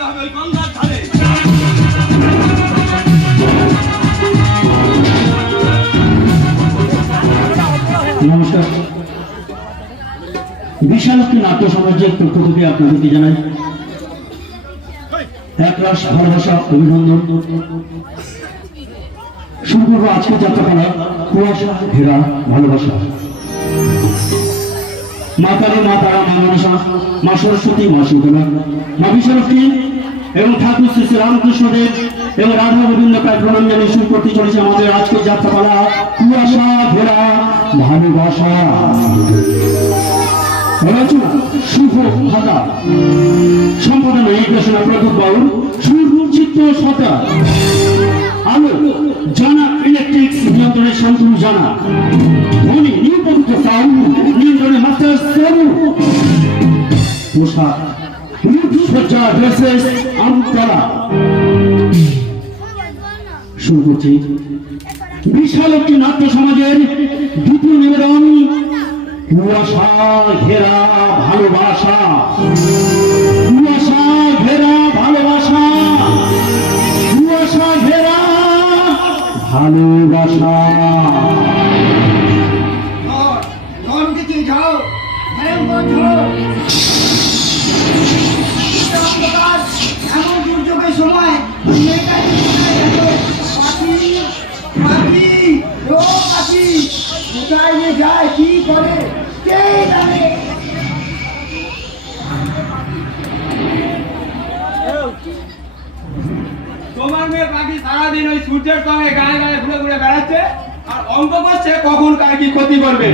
দিতে হবে ওই গঙ্গার ধারে। নমস্কার, বিশালক্ষী নাট্য সমাজের পক্ষ থেকে আপনাদেরকে জানাই একরাশ ভালোবাসা, অভিনন্দন। শুরু করবো আজকের যাত্রাপালা কুয়াশা ঘেরা ভালোবাসা। মা কালী, মা তারা, মা মনসা, মা সরস্বতী, মা শীতলা, মা বিশালক্ষী এবং ঠাকুর শ্রী শ্রী রামকৃষ্ণদেব এবং রাধা গোবিন্দকে প্রণাম জানিয়ে শুরু করতে চলেছে আমাদের আজকের যাত্রাপালা কুয়াশা ঘেরা ভালোবাসা। শুভ ভাতা সম্পাদনা নির্দেশনা প্রদীপ বাবু, সুচিত্র সতা, আলো জানা ইলেকট্রিক্স নিয়ন্ত্রণে শান্তনু জানা, ধ্বনি নিউপবিত্র সাউন্ড নিয়ন্ত্রণে মাস্টার সরু, পোশাক রূপসজ্জা ড্রেসেস আমতলা। শুরু করছি বিশালক্ষী নাট্য সমাজের দ্বিতীয় নিবেদন কুয়াশা ঘেরা ভালোবাসা। কুয়াশা ঘেরা ভালোবাসা, কুয়াশা ঘেরা ভালোবাসা। এমন দুর্যোগের সময় কোথায় যে যায় কি করে কে জানে। তোমার মেয়ে পাখি সারাদিন ওই সূর্যের সঙ্গে গায়ে গায়ে ঘুরে ঘুরে বেড়াচ্ছে আর অঙ্ক করছে কখন কার কি ক্ষতি করবে।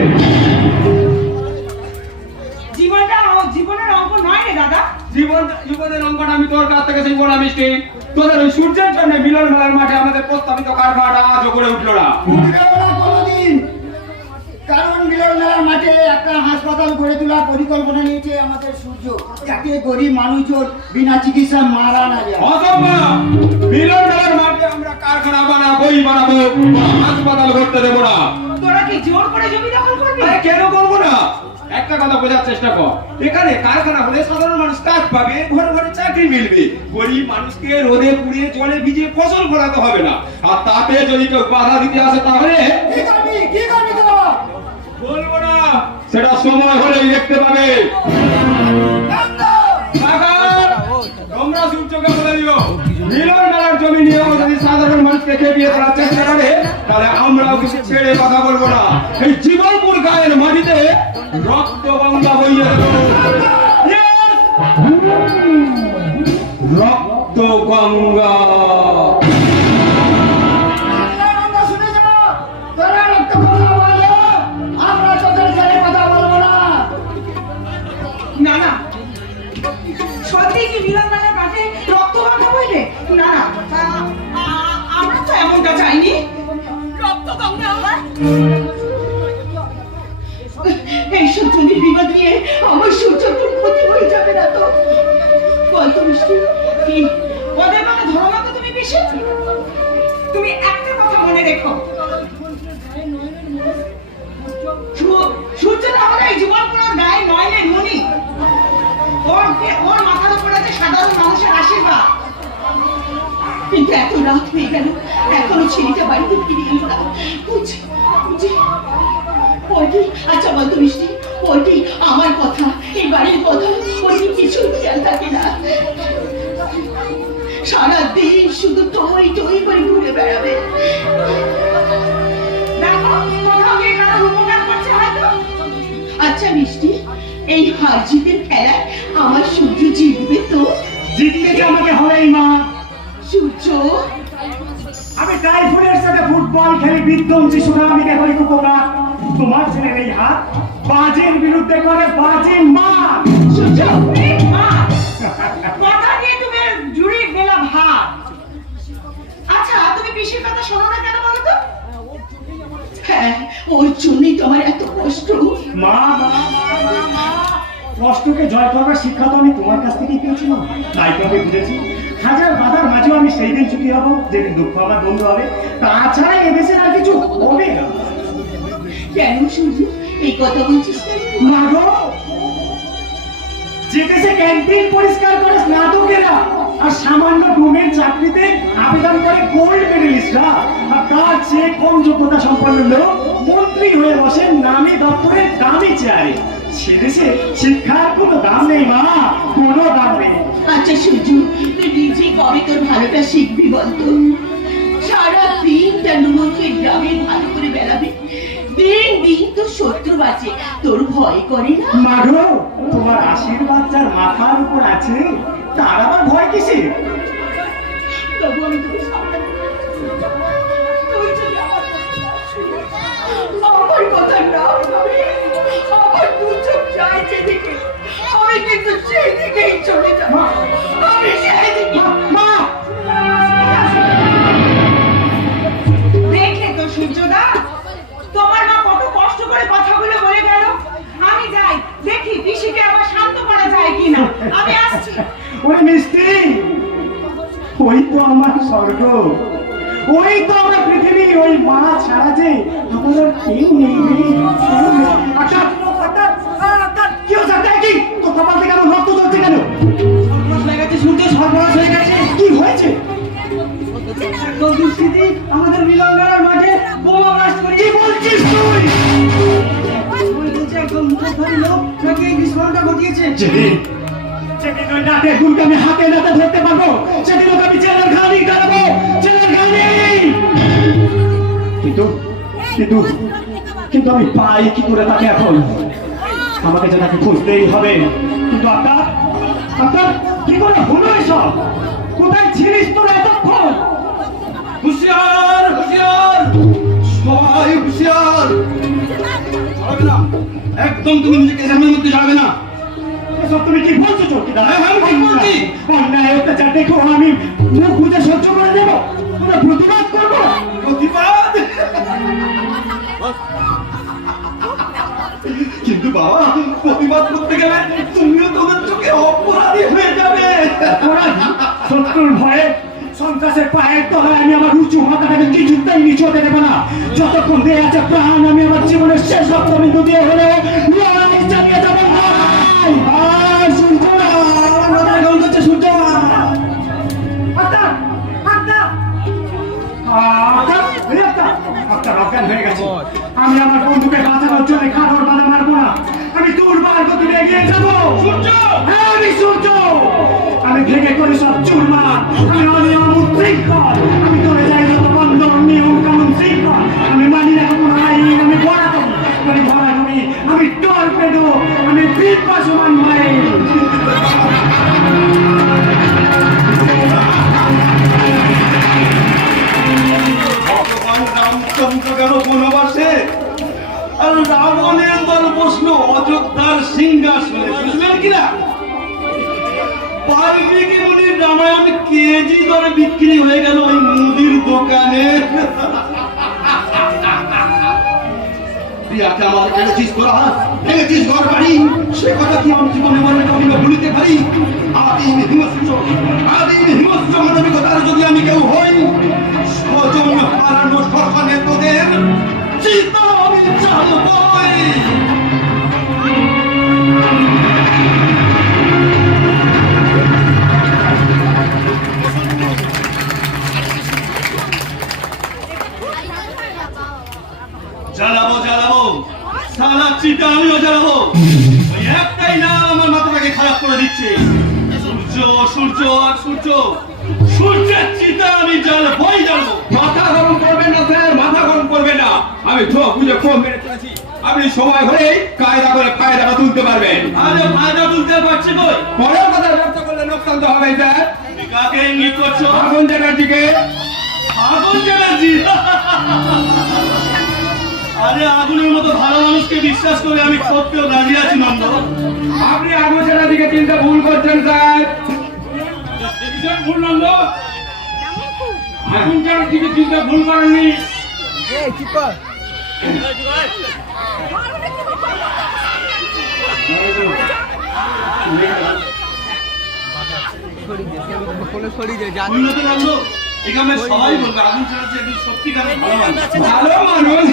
জীবনের অঙ্ক নয় রে দাদা। জীবনের অঙ্কটা আমি তোর কাছ থেকে শিখবো না মিষ্টি। তোদের ওই সূর্যের জন্য মিলন মেলার মাঠে আমাদের প্রস্তাবিত কারখানাটা আজও করে উঠলো না কোনোদিন। কারণ মিলন মেলার মাঠে একটা হাসপাতাল গড়ে তোলার পরিকল্পনা নিয়েছে আমাদের সূর্য, যাতে গরিব মানুষজন বিনা চিকিৎসা মারা না যায়। অসম্ভব। মিলন মেলার মাঠে আমরা কারখানা বানাবোই বানাবো, হাসপাতাল করতে দেবো না। তোরা কি জোর করে জমি দখল করবি? কেন করবো না? একটা কথা বোঝার চেষ্টা কর, এখানে কারখানা হলে সাধারণ মানুষ কাজ পাবে, ঘরে ঘরে চাকরি মিলবে, গরিব মানুষকে রোদে পুড়িয়ে জলে ভিজিয়ে ফসল ফলাতে হবে না। আর তাতে যদি কেউ বাধা দিতে আসে তাহলে কি করবি তোরা? বলবো না, সেটা সময় হলেই দেখতে পাবে। তোমরা সূর্যকে বলে দিও মিলন মেলার জমি নিয়ে যদি সাধারণ মানুষকে খেপিয়ে তারা চেষ্টা করে তাহলে আমরাও কিছু ছেড়ে কথা বলবো না। এই জীবনপুর গায়ের মাটিতে রক্ত গঙ্গা বইয়ে দেবো। রক্ত গঙ্গা। শুনে যাও, তোরা রক্ত গঙ্গা বলে আমরা তোদের ছেড়ে কথা বলবো না। না না, সত্যি কি মিলন মেলার মাঠে রক্ত গঙ্গা বইলে? না না, আমরা তো এমনটা চাইনি। রক্ত গঙ্গা এইসব জমির বিবাদ নিয়ে আমার সূর্যের খুব ক্ষতি হয়ে যাবে না তো? বলতো মিষ্টি, ওদের কথা ধরো না তো তুমি বেশি। তুমি একটা কথা মনে রেখো, সূর্য তাহলে এই জীবনপুরের গায়ে নয়নের মণি। ওর মাথার উপর আছে সাধারণ মানুষের আশীর্বাদ। কিন্তু এত রাত হয়ে গেল, এখনো ছেলেটা বাড়িতে ফিরে এলো না। বুঝি ওইটি, আচ্ছা বলতো মিষ্টি, ওইটি আমার কথা, এই বাড়ির কথা, ওইটি কিছু খেয়াল থাকে না। সারাদিন শুধু টই টই করে ঘুরে বেড়াবে। দেখো কোথাও গিয়ে কারো উপকার করছে হয়তো। আচ্ছা মিষ্টি, এই হার জিতের খেলায় আমার সূর্য জিতবে তো? জিততে যে আমাকে হবেই মা। সূর্য, আমি টাইফুডের সাথে ফুটবল খেলি, বিধ্বংসী সুনামিকে করি উপকার। তোমার ছেলের এই হাত বাজের বিরুদ্ধে করে বাজে মা। সূর্য কথা দিয়ে তুমি জুড়ে গেলা ভাত। আচ্ছা তুমি পিসির কথা শোনো না কেন বলো তো? হ্যাঁ, ওর জন্যই তোমার এত কষ্ট। মা কষ্টকে জয় করবার শিক্ষা তো আমি তোমার কাছ থেকেই পেয়েছিলাম, তাই তো আমি বুঝেছি। হাজার বাধার মাঝেও আমি সেই দিন সুখী হবো যেদিন দুঃখ আমার বন্ধু হবে। তাছাড়া এদেশে আর কিছু হবে না। কেন সূর্য এই কথা বলছিস? মা গো, যে দেশে ক্যান্টিন পরিষ্কার করে স্নাতকেরা সামান্য ডুমের চাকরিতে আবেদন করে গোল্ড মেডেলিস্টরা, আর তার চেয়ে কম যোগ্যতা সম্পন্ন লোক মন্ত্রী হয়ে বসেন নামী দপ্তরের দামি চেয়ারে। সেদেশে শিক্ষার কোনো দাম নেই মা, কোনো দাম নেই। আচ্ছা সূর্য, তুই নিজে কবে তোর ভালোটা শিখবি বলতো? সারা দিনটা নুমন্ত্রী গ্রামে ভালো করে বেড়াবি, দিন দিন তোর শত্রু বাঁচে, তোর ভয় করে না? মাগো, তোমার আশীর্বাদ যার মাথার উপর আছে তার আবার ভয় কিসে? তবু আমি তোকে সাবধান করছি। তুই যদি আমার কথা না শুনে, আমার দু চোখ যায় যেদিকে, আমি কিন্তু সেই দিকেই চলে যাব। আমি সেই দিকে। মা, দেখলে তো সূর্যদা, তোমার মা কত কষ্ট করে কথাগুলো বলে গেল। আমি যাই দেখি পিসিকে আবার শান্ত করা যায় কিনা। আমি আসছি। ওই মিষ্টি, ওই তো আমার স্বর্গ, ওই তো আমার পৃথিবী, ওই মা ছাড়া যে আমার আর কেউ নেই রে, কেউ নেই। আচ্ছা, কি হচ্ছে? কি তো কপাল থেকে আমার রক্ত ঝরছে কেন? সর্বনাশ হয়ে গেছে সূর্য, সর্বনাশ হয়ে গেছে। কি হয়েছে? দুষ্কৃতী আমাদের মিলনমেলার মাঠে বোমা ব্লাস্ট করে। কি বলছিস তুই? একদম মুখোশধারী লোক নাকি এই বিস্ফোরণটা ঘটিয়েছে। সেদিন ওই নাটে গুলকে আমি হাতে নাতে ধরতে পারবো, সেদিন ওকে আমি জেলের ঘানি টানবো, জেলের ঘানি। কিন্তু কিন্তু কিন্তু আমি পাই কি করে তাকে এখন? আমাকে যে তাকে খুঁজতেই হবে। কিন্তু আপনার আপনার কি করে হলো এসব? কোথায় ছিলিস তোরা এতক্ষণ? হুঁশিয়ার, হুঁশিয়ার, সবাই হুঁশিয়ার। হবে না, একদম তুমি নিজেকে ঝামেলার মধ্যে যাবে না। এসব তুমি কি বলছো চৌকিদার? হ্যাঁ, আমি ঠিক বলছি। অন্যায় অত্যাচার দেখো আমি মুখ বুঝে সহ্য করে দেবো, তোমরা প্রতিবাদ করবো না? প্রতিবাদ? কিন্তু বাবা, প্রতিবাদ করতে গেলে তুমিও তোমার চোখে অপরাধী হয়ে যাবে। অপরাধী? শত্রুর ভয়ে সন্ত্রাসের পায়ের তলায় আমি আমার উঁচু মাথাটাকে কিছুতেই নিচু হতে দেবো না। যতক্ষণ দিয়ে আছে প্রাণ, আমি আমার জীবনের শেষ রক্তবিন্দু দিয়ে হলেও লড়াই চালিয়ে যাবো। সূর্য, আমার মাথায় গরম করছে সূর্য। অজ্ঞান হয়ে গেছে। আমি আমার বন্ধুকে বাঁচানোর জন্য খাদর বাধা মারবো না। আমি দুর্বার গতিতে এগিয়ে যাবো। সূর্য, হ্যাঁ আমি সূর্য। আমি ভেঙে করি সব চুরমার। আমি অনিয়ম উচ্ছৃঙ্খল। আমি চলে যাই যত বন্ধন নিয়ম কানুন শৃঙ্খল। আমি মানি না কোনো আইন। আমি ভরাডুবি, আমি ভরাডুবি, আমি টর্পেডো, আমি বিপদসমান মাইল। ভগবান রামচন্দ্র গেল বনবাসে, আর রাবণের দল বসলো অযোধ্যার সিংহাসনে। বুঝলেন কিনা? বাল্মীকি মুনির রামায়ণ কেজি দরে বিক্রি হয়ে গেল ওই মুদির দোকানে। প্রিয়াকে আমার ভেঙেছিস তোরা, ভেঙেছিস ঘর বাড়ি, সে কথা কি আমি জীবনে মনে কখনো ভুলিতে পারি? আদিম হিংস্র, আদিম হিংস্র মানবিকতার যদি আমি কেউ হই, স্বজন হারানো শ্মশানে তোদের চিতা আমি চালবই। জ্বালাবো জ্বালাবো, সালা চিতা আমিও জ্বালাবো। ওই একটাই নাম আমার মাথাটাকে খারাপ করে দিচ্ছে, সূর্য, সূর্য আর সূর্য। সূর্যের চিতা আমি জ্বালবই জ্বালবো। মাথা গরম করবেন না স্যার, মাথা গরম করবেন না। আমি চোখ বুঝে ফোন মেরে চলেছি। আপনি সময় হলেই কায়দা করে ফায়দাটা তুলতে পারবেন। আরে ফায়দা তুলতে পারছি কই? পরের কথা ব্যবসা করলে নোকসান তো হবেই স্যার। তুমি কাকে ইঙ্গিত করছো? আগুন চ্যাটার্জিকে। আগুন চ্যাটার্জি? আরে আগুনের মতো ভালো মানুষকে বিশ্বাস করে আমি করতেও রাজি আছি নন্দ। আপনি আগুন চ্যাটার্জিকে চিন্তা ভুল করছেন স্যার। ভুল নন্দ, আগুন চ্যাটার্জিকে চিন্তা ভুল করেননি। উন্নত নন্দ, এই গ্রামের সবাই বলবে আগুন চ্যাটার্জি একজন সত্যিকারের ভালো মানুষ। ভালো মানুষ?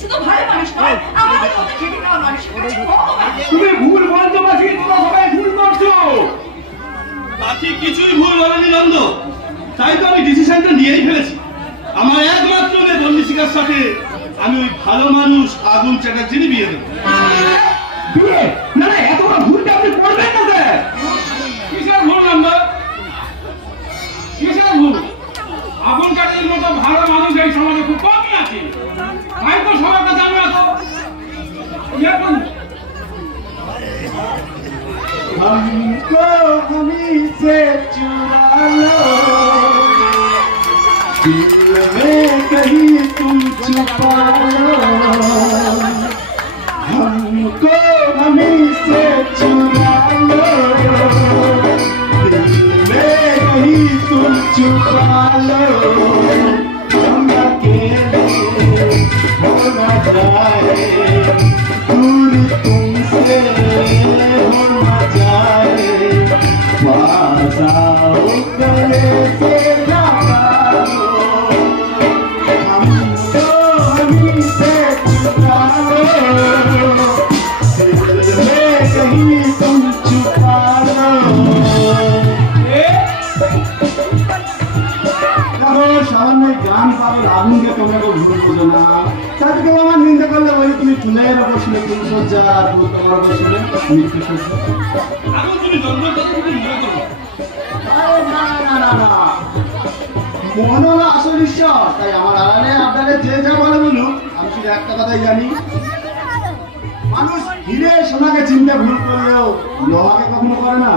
শুধু ভালো মানুষ নয়, আমার আমার মতো খেটে খাওয়া মানুষের কাছে ভগবান। তুমি ভুল বলছো মাসি, তোমরা সবাই ভুল করছো। বাকি কিছুই ভুল বলেনি নন্দ, তাই তো আমি ডিসিশনটা নিয়েই ফেলেছি। আমার একমাত্র মেয়ে বন্দিশিকার সাথে আমি ওই ভালো মানুষ আগুন চ্যাটার্জির বিয়ে দেবো। বিয়ে? না না, এত বড় ভুলটা আপনি করবেন না স্যার। কিসের ভুল নাম্বার? কিসের ভুল? আগুন কাটির মতো ভালো মানুষ এই সমাজে খুব কমই আছে। তাই তো সবার কাছে আমি এত ইয়ে করি। हमको हमी से चुरा लो, दिल में कहीं तुम छुपा लो, हमको हमी से चुरा लो, दिल में कहीं तुम छुपा लो, हम अकेले हो न जाए, दूर तुमसे हो न जाए, पास आओ गले से लगा लो, हमको हमी से चुरा लो, दिल में कहीं तुम छुपा लो। দেখো সামান্য গান পাগল আগুনকে তোমরা কেউ ভুল বোঝো না। তাতে কেউ আমার নিন্দা করলে বলি তুমি চুলের ওপর শুনে তুমি সজ্জা, আর তোমার ওপর শুনে মৃত্যু সজ্জা। আগুন তুমি নন্দর কথা তুমি মনে করো। আরে না না না না, মন হলো আসল ঈশ্বর। তাই আমার আড়ালে আপনাদের যে যা বলে বলুক, আমি শুধু একটা কথাই জানি, মানুষ হিরে সোনাকে চিনতে ভুল করলেও লোহাকে কখনো করে না।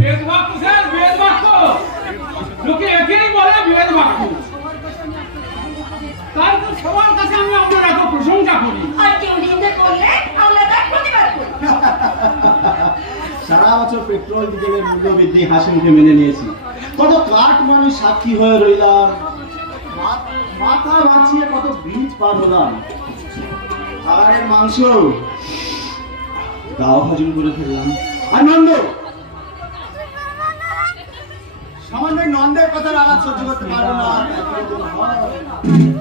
বেদবাক্য স্যার, বেদবাক্য। লোকে একেই বলে বেদবাক্য। তাই তো সবার কাছে আমি আপনার এত প্রশংসা করি। আর কেউ নিন্দে করলে আমরা তার প্রতিবাদ করি। সারা বছর পেট্রোল ডিজেলের মূল্য বৃদ্ধি হাসি মুখে মেনে নিয়েছি। কত কাঠ মানুষ সাক্ষী হয়ে রইলাম, মাথা বাঁচিয়ে কত বীজ পার হলাম, খাবারের মাংস গাও হজম করে ফেললাম। আর নন্দ, সামান্য নন্দের কথার আঘাত সহ্য করতে পারবো না।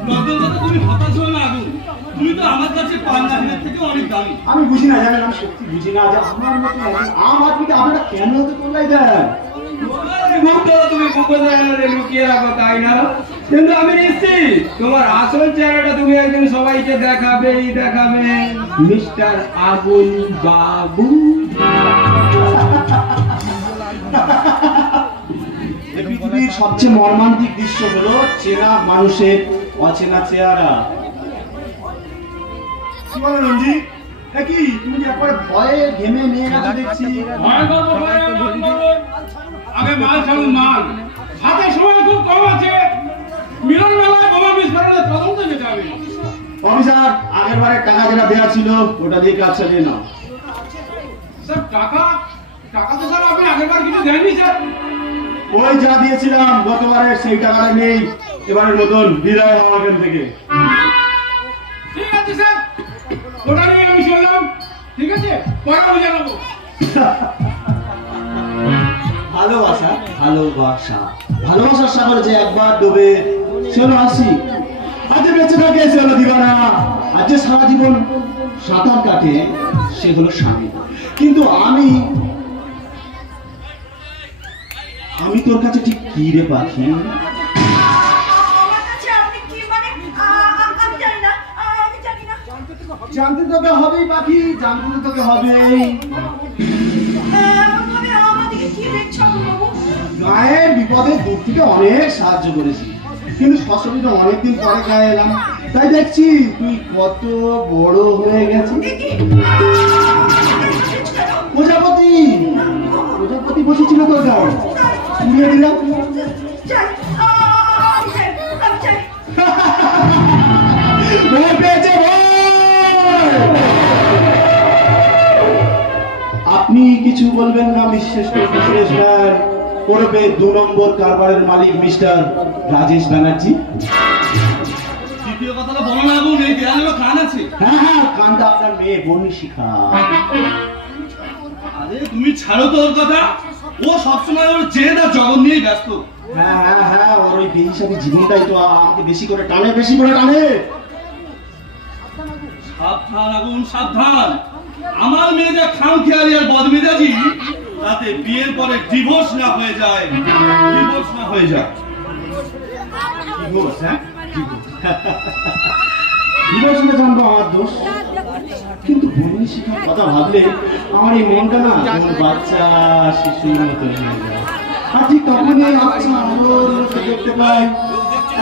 নন্দর কথা তুমি হতাশ হও না আগুন, তুমি তো আমার কাছে পান্ডাহিনের থেকে অনেক দামি। আমি বুঝি না, জানেন, আমি সত্যি বুঝি না যে আমার মতো আম আদমিকে আপনারা কেন হতে তোলাই দেন। তুমি লুকিয়ে রাখো তাই না, কিন্তু আমি নিশ্চিত তোমার আসল চেহারাটা তুমি একদিন সবাইকে দেখাবেই দেখাবে, মিস্টার আগুন বাবু। এই পৃথিবীর সবচেয়ে মর্মান্তিক দৃশ্য হলো চেনা মানুষের অচেনা চেহারা। কি বলো রঞ্জি? কি তুমি যে একবারে ভয়ে ঘেমে নিয়ে গেছো দেখছি। ভয় করবো, ভয় করবো। আগে মাল ছাড়ুন, মাল হাতে সময় খুব কম আছে। মিলন মেলায় বোমা বিস্ফোরণে তদন্ত যেতে হবে। অফিসার, আগের বারের টাকা যেটা দেওয়া ছিল ওটা দিয়ে কাজ চালিয়ে নাও। স্যার টাকা টাকা তো স্যার আপনি আগেরবার কিছু দেননি স্যার। ওই যা দিয়েছিলাম গতবারের সেই টাকাটা নেই, এবারের মতন বিদায় হওয়া এখান থেকে। ঠিক আছে স্যার, ওটা নিয়ে আমি শুনলাম। ঠিক আছে, পরে বুঝে নেবো। ভালোবাসা ভালোবাসা ভালোবাসার সাগরে যে একবার ডুবে সে হলো হাসি, আজ যে বেঁচে থাকে সে হলো দিবানা, আজ যে সারা জীবন সাঁতার কাটে সে হলো স্বামী। কিন্তু আমি তোর কাছে ঠিক কি রে পাখি? আমার কাছে আপনি কি মানে আমি জানি না, আমি জানি না। জানতে তোকে হবেই পাখি, জানতে তো তোকে হবেই। এমনভাবে আমাদেরকে কি দেখছো বাবু? গায়ের বিপদে দূর থেকে অনেক সাহায্য করেছি, কিন্তু সশরীরে অনেকদিন পরে গায়ে এলাম, তাই দেখছি তুই কত বড় হয়ে গেছিস। দেখি প্রজাপতি প্রজাপতি বসেছিল তোর গায়ে, উড়িয়ে দিলাম। চাই, আমি চাই, আমি চাই। ভয় পেয়েছে ভয়। আপনি কিছু বলবেন না মিস্টার বিজনেসম্যান ওরফে 2 নম্বর কারবারের মালিক মিস্টার রাজেশ ব্যানার্জি? দ্বিতীয় কথাটা বলো না আগুন, এই দেয়ালেরও কান আছে। হ্যাঁ হ্যাঁ, কানটা আপনার মেয়ে বর্ণিশিখা। আরে তুমি ছাড়ো তো ওর কথা, ও সবসময় ওর জেদ আর জগৎ নিয়েই ব্যস্ত। হ্যাঁ হ্যাঁ হ্যাঁ, ওর ওই বেহিসাবি জীবনটাই তো আমাকে বেশি করে টানে, বেশি করে টানে। সাবধান আগুন সাবধান, আমার মেয়ে যা খামখেয়ালি আর বদমেজাজি, তাতে বিয়ের পরে ডিভোর্স না হয়ে যায়, ডিভোর্স না হয়ে যায়। ডিভোর্স, হ্যাঁ? ডিভোর্স হলে জানবো আমার দোষ, কিন্তু বন্যী শিখার কথা ভাবলে আমার এই মনটা না যেমন বাচ্চা শিশুর মতো হয়ে যায়। আর ঠিক তখনই আচ্ছা আলোর মতো দেখতে পাই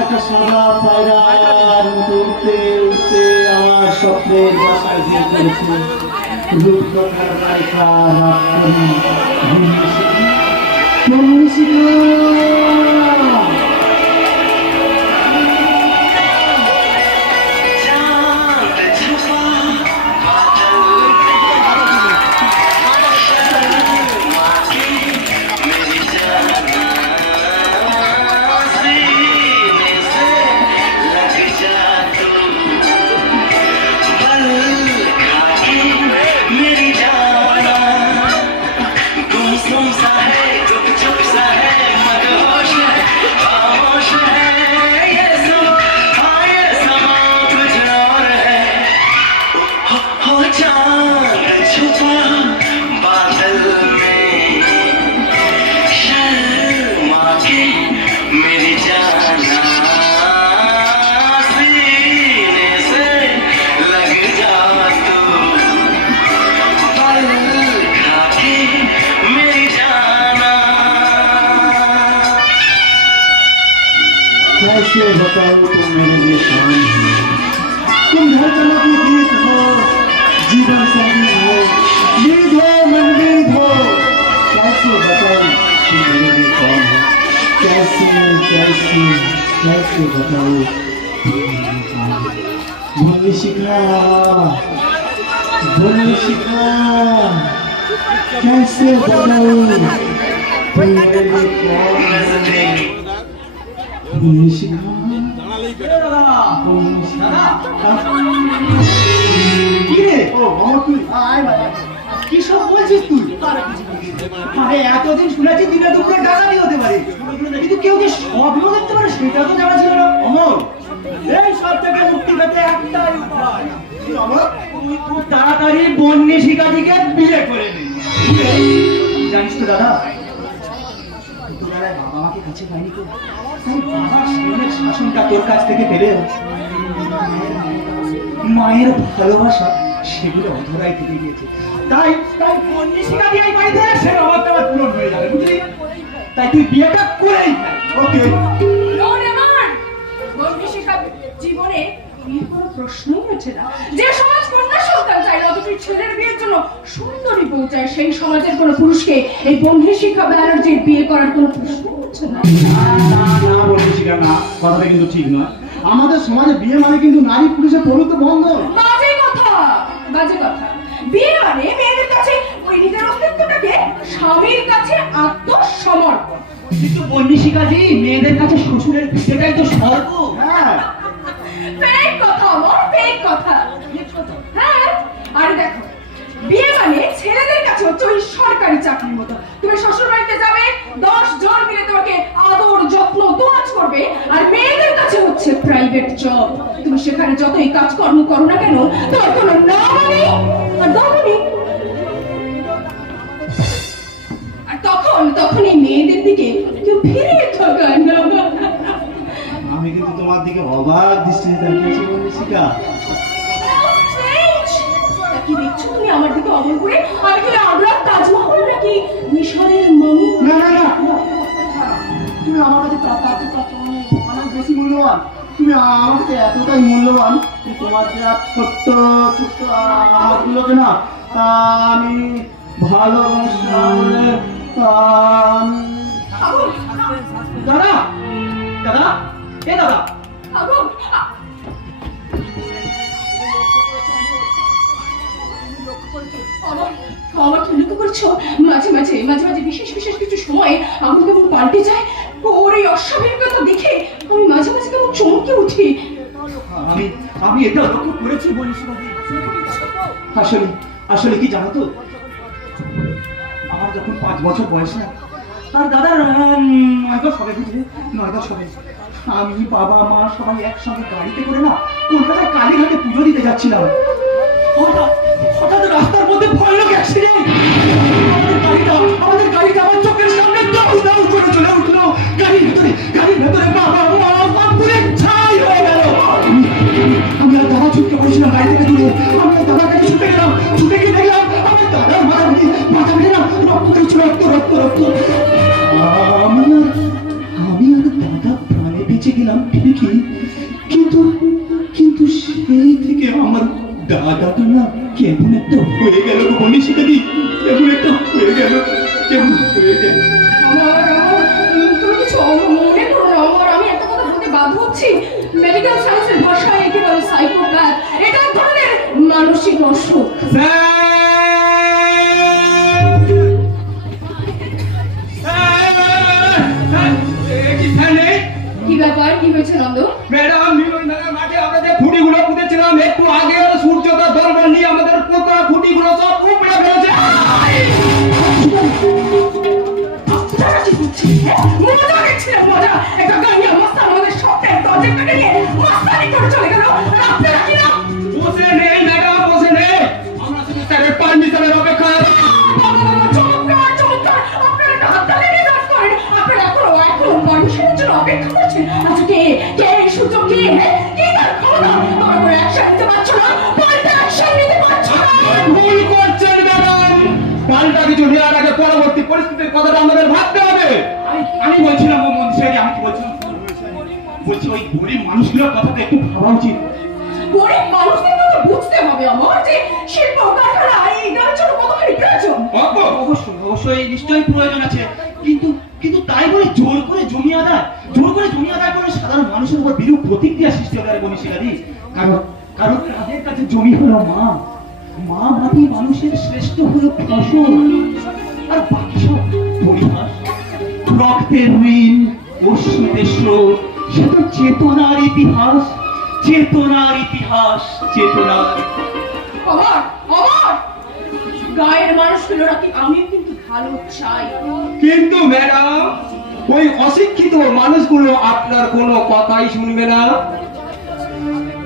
একটা সাদা পায়রার মতো উঠতে উঠতে আমার স্বপ্নের বাসায় গিয়ে পড়েছে। রূপগঙ্গার নায়িকা রাজকন্যা বন্যী শিখা। कैसे बताऊं तुम मेरे लिए कौन हो, तुम धड़कन की गीत हो, जीवन संगीत हो, नींद हो मनमीत हो। कैसे बताऊं तुम मेरे लिए कौन हो, कैसे कैसे कैसे बताऊं बन्नी शिखा, बन्नी शिखा। कैसे बताऊं तुम मेरे लिए कौन हो, बन्नी शिखा। কি সব বলছিস তুই? আরে এতদিন শুনেছি দিনে দুপুরে ডাকাতি হতে পারে, কিন্তু কেউ যে স্বপ্ন দেখতে পারে সেটা তো জানা ছিল না। অমর, এই সব থেকে মুক্তি পেতে একটাই উপায়। কি অমর? তুই খুব তাড়াতাড়ি বন্যী শিখাটিকে বিয়ে করে নে। জানিস তো দাদা, ছোটবেলায় বাবা আমাকে কাছে পাইনি তো, তাই বাবার সামনের শাসনটা তোর কাছ থেকে পেলে মায়ের ভালোবাসা সেগুলো অধরাই থেকে গিয়েছে। তাই তাই বন্যী শিখাটি এই বাড়িতে সে অভাবটা পূরণ হয়ে যাবে, বুঝলি? তাই তুই বিয়েটা করেই ফেল। ওকে। জীবনে বিয়ের কোনো প্রশ্নই হচ্ছে না। যে সমাজ কন্যা সন্তান চায়, অথচ ছেলের বিয়ের জন্য সুন্দরী বউ চায়, সেই সমাজের কোনো পুরুষকে এই বন্যী শিখা ব্যানার্জির বিয়ে করার কোনো প্রশ্ন হচ্ছে না। না বন্যী শিখা না, কথাটা কিন্তু ঠিক নয়। আমাদের সমাজে বিয়ে মানে কিন্তু নারী পুরুষের পবিত্র বন্ধন। বাজে কথা, বাজে কথা। বিয়ে মানে মেয়েদের কাছে ওই নিজের অস্তিত্বটাকে স্বামীর কাছে আত্মসমর্পণ। কিন্তু বন্যী শিখাজি, মেয়েদের কাছে শ্বশুরের পিঠেটাই তো স্বর্গ। হ্যাঁ, ফেক কথা, আমার ফেক কথা। হ্যাঁ, আর দেখো, বিয়ে মানে ছেলেদের কাছে হচ্ছে ওই সরকারি চাকরির মতো। তুমি শ্বশুর বাড়িতে যাবে, 10 জন মিলে তোমাকে আদর যত্ন তোয়াজ করবে, আর মেয়েদের কাছে হচ্ছে প্রাইভেট জব। তুমি সেখানে যতই কাজকর্ম করো না কেন, তোমার কোনো নাম নেই আর দাম নেই। আর তখন এই মেয়েদের দিকে কেউ ফিরে তাকায় না। আমি কিন্তু তোমার দিকে অবাক দৃষ্টিতে তাকিয়েছি বন্যী শিখা। কি দেখছো তুমি আমার দিকে অমন করে? আমি কি আগ্রার তাজমহল নাকি মিশরের মমি? না না না, তুমি আমার কাছে অনেক বেশি মূল্যবান। তুমি আমার কাছে এতটাই মূল্যবান, তোমার দেওয়া ছোট্ট ছোট্ট হাতগুলোকে না আমি ভালোবাসলাম। দাদা, দাদা, এ দাদা, আগুন! আমার কি লক্ষ্য করছো? মাঝে মাঝে বিশেষ কিছু সময়ে আগুন কেমন পাল্টে যায়। ওর এই অস্বাভাবিকতা দেখে আমি মাঝে কেমন চমকে উঠি। আমি এটা লক্ষ্য করেছি বন্যী শিখাজি। আসলে কি জানো তো, আমার যখন 5 বছর বয়স না, আর দাদার 9 দশ হবে, বুঝলে, 9 দশ হবে। আমি বাবা মা সবাই একসঙ্গে গাড়িতে করে না কলকাতায় কালীঘাটে পুজো দিতে যাচ্ছিলাম। হঠাৎ রাস্তার মধ্যে ভয়ানক অ্যাক্সিডেন্ট। আমাদের গাড়িটা আমার চোখের সামনে দাউ দাউ করে চলে উঠলো। গাড়ির ভেতরে বাবা মা পুরে ছাই হয়ে গেল। আমি আর দাদা ছুটতে পড়েছিলাম গাড়ি থেকে দূরে। আমি আর দাদার কাছে ছুটে গেলাম। ছুটে গিয়ে দেখলাম আমার দাদার মাথা ফেটে না রক্ত বেরোচ্ছে, রক্ত। আমি আর দাদা প্রাণে বেঁচে গেলাম ঠিকই, কিন্তু সেই থেকে আমার দাদাটা না কেমন একটা হয়ে গেল গো বনিশিকাদি, কেমন একটা হয়ে গেল। তুমি কিছু মনে করো না অমর, আমি একটা কথা বলতে বাধ্য হচ্ছি। মেডিকেল সায়েন্সের ভাষায় একে বলে সাইকোপ্যাথ। এটা এক ধরনের মানসিক অসুখ। কি ব্যাপার, কি হয়েছে নন্দ? ম্যাডাম, মিলনধারা মাঠে আমরা যে খুঁটিগুলো পুঁতেছিলাম একটু আগে সূর্যটা দরবার নিয়ে আমাদের পোতা খুঁটিগুলো সব উপড়ে ফেলেছে। মজা দেখছিলাম, মজা। একটা গানিয়া মস্তান আমাদের স্বপ্নের প্রজেক্টটাকে নিয়ে মস্তানি করে চলে গেল। আর আপনারা কি না? বসে নেই ম্যাডাম, বসে নেই, আমরা শুধু স্যারের পারমিশনের অপেক্ষায়। চমৎকার। আপনারা একটা হাততালি দিয়ে কাজ করেন। আপনারা এখনো পারমিশনের জন্য অপেক্ষা করছেন। আচ্ছা, কে এই সুযোগ কে? কে তার ক্ষমতা? আমার উপর অ্যাকশন নিতে পারছো না, পাল্টা অ্যাকশন নিতে পারছো না। ভুল করছেন ম্যাডাম, পাল্টা কিছু নেওয়ার আগে পরবর্তী পরিস্থিতির কথাটা আমাদের ভাবতে হবে। আমি বলছিলাম ও মন্ত্রী, আমি কি বলছিলাম বলছি ওই গরিব মানুষগুলোর কথাটা একটু ভাবা উচিত। গরিব মানুষদের কথা বুঝতে হবে আমার, যে শিল্প কারখানা এইটার জন্য কতখানি প্রয়োজন। অবশ্যই নিশ্চয়ই প্রয়োজন আছে, কিন্তু তাই বলে জোর করে জমি আদায় করে সাধারণ মানুষের উপর বিরূপ প্রতিক্রিয়া সৃষ্টি হতে পারে বনিশিকাদি। কারণ তাদের কাছে জমি হলো মা মাটি মানুষের শ্রেষ্ঠ হলো ফসল, আর বাকি সব পরিহাস, রক্তের ঋণ, অশ্রুতের স্রোত, সে তো চেতনার ইতিহাস। অমর গায়ের মানুষগুলোরা কি, আমি কিন্তু ভালো চাই। কিন্তু ম্যাডাম, ওই অশিক্ষিত মানুষগুলো আপনার কোনো কথাই শুনবে না।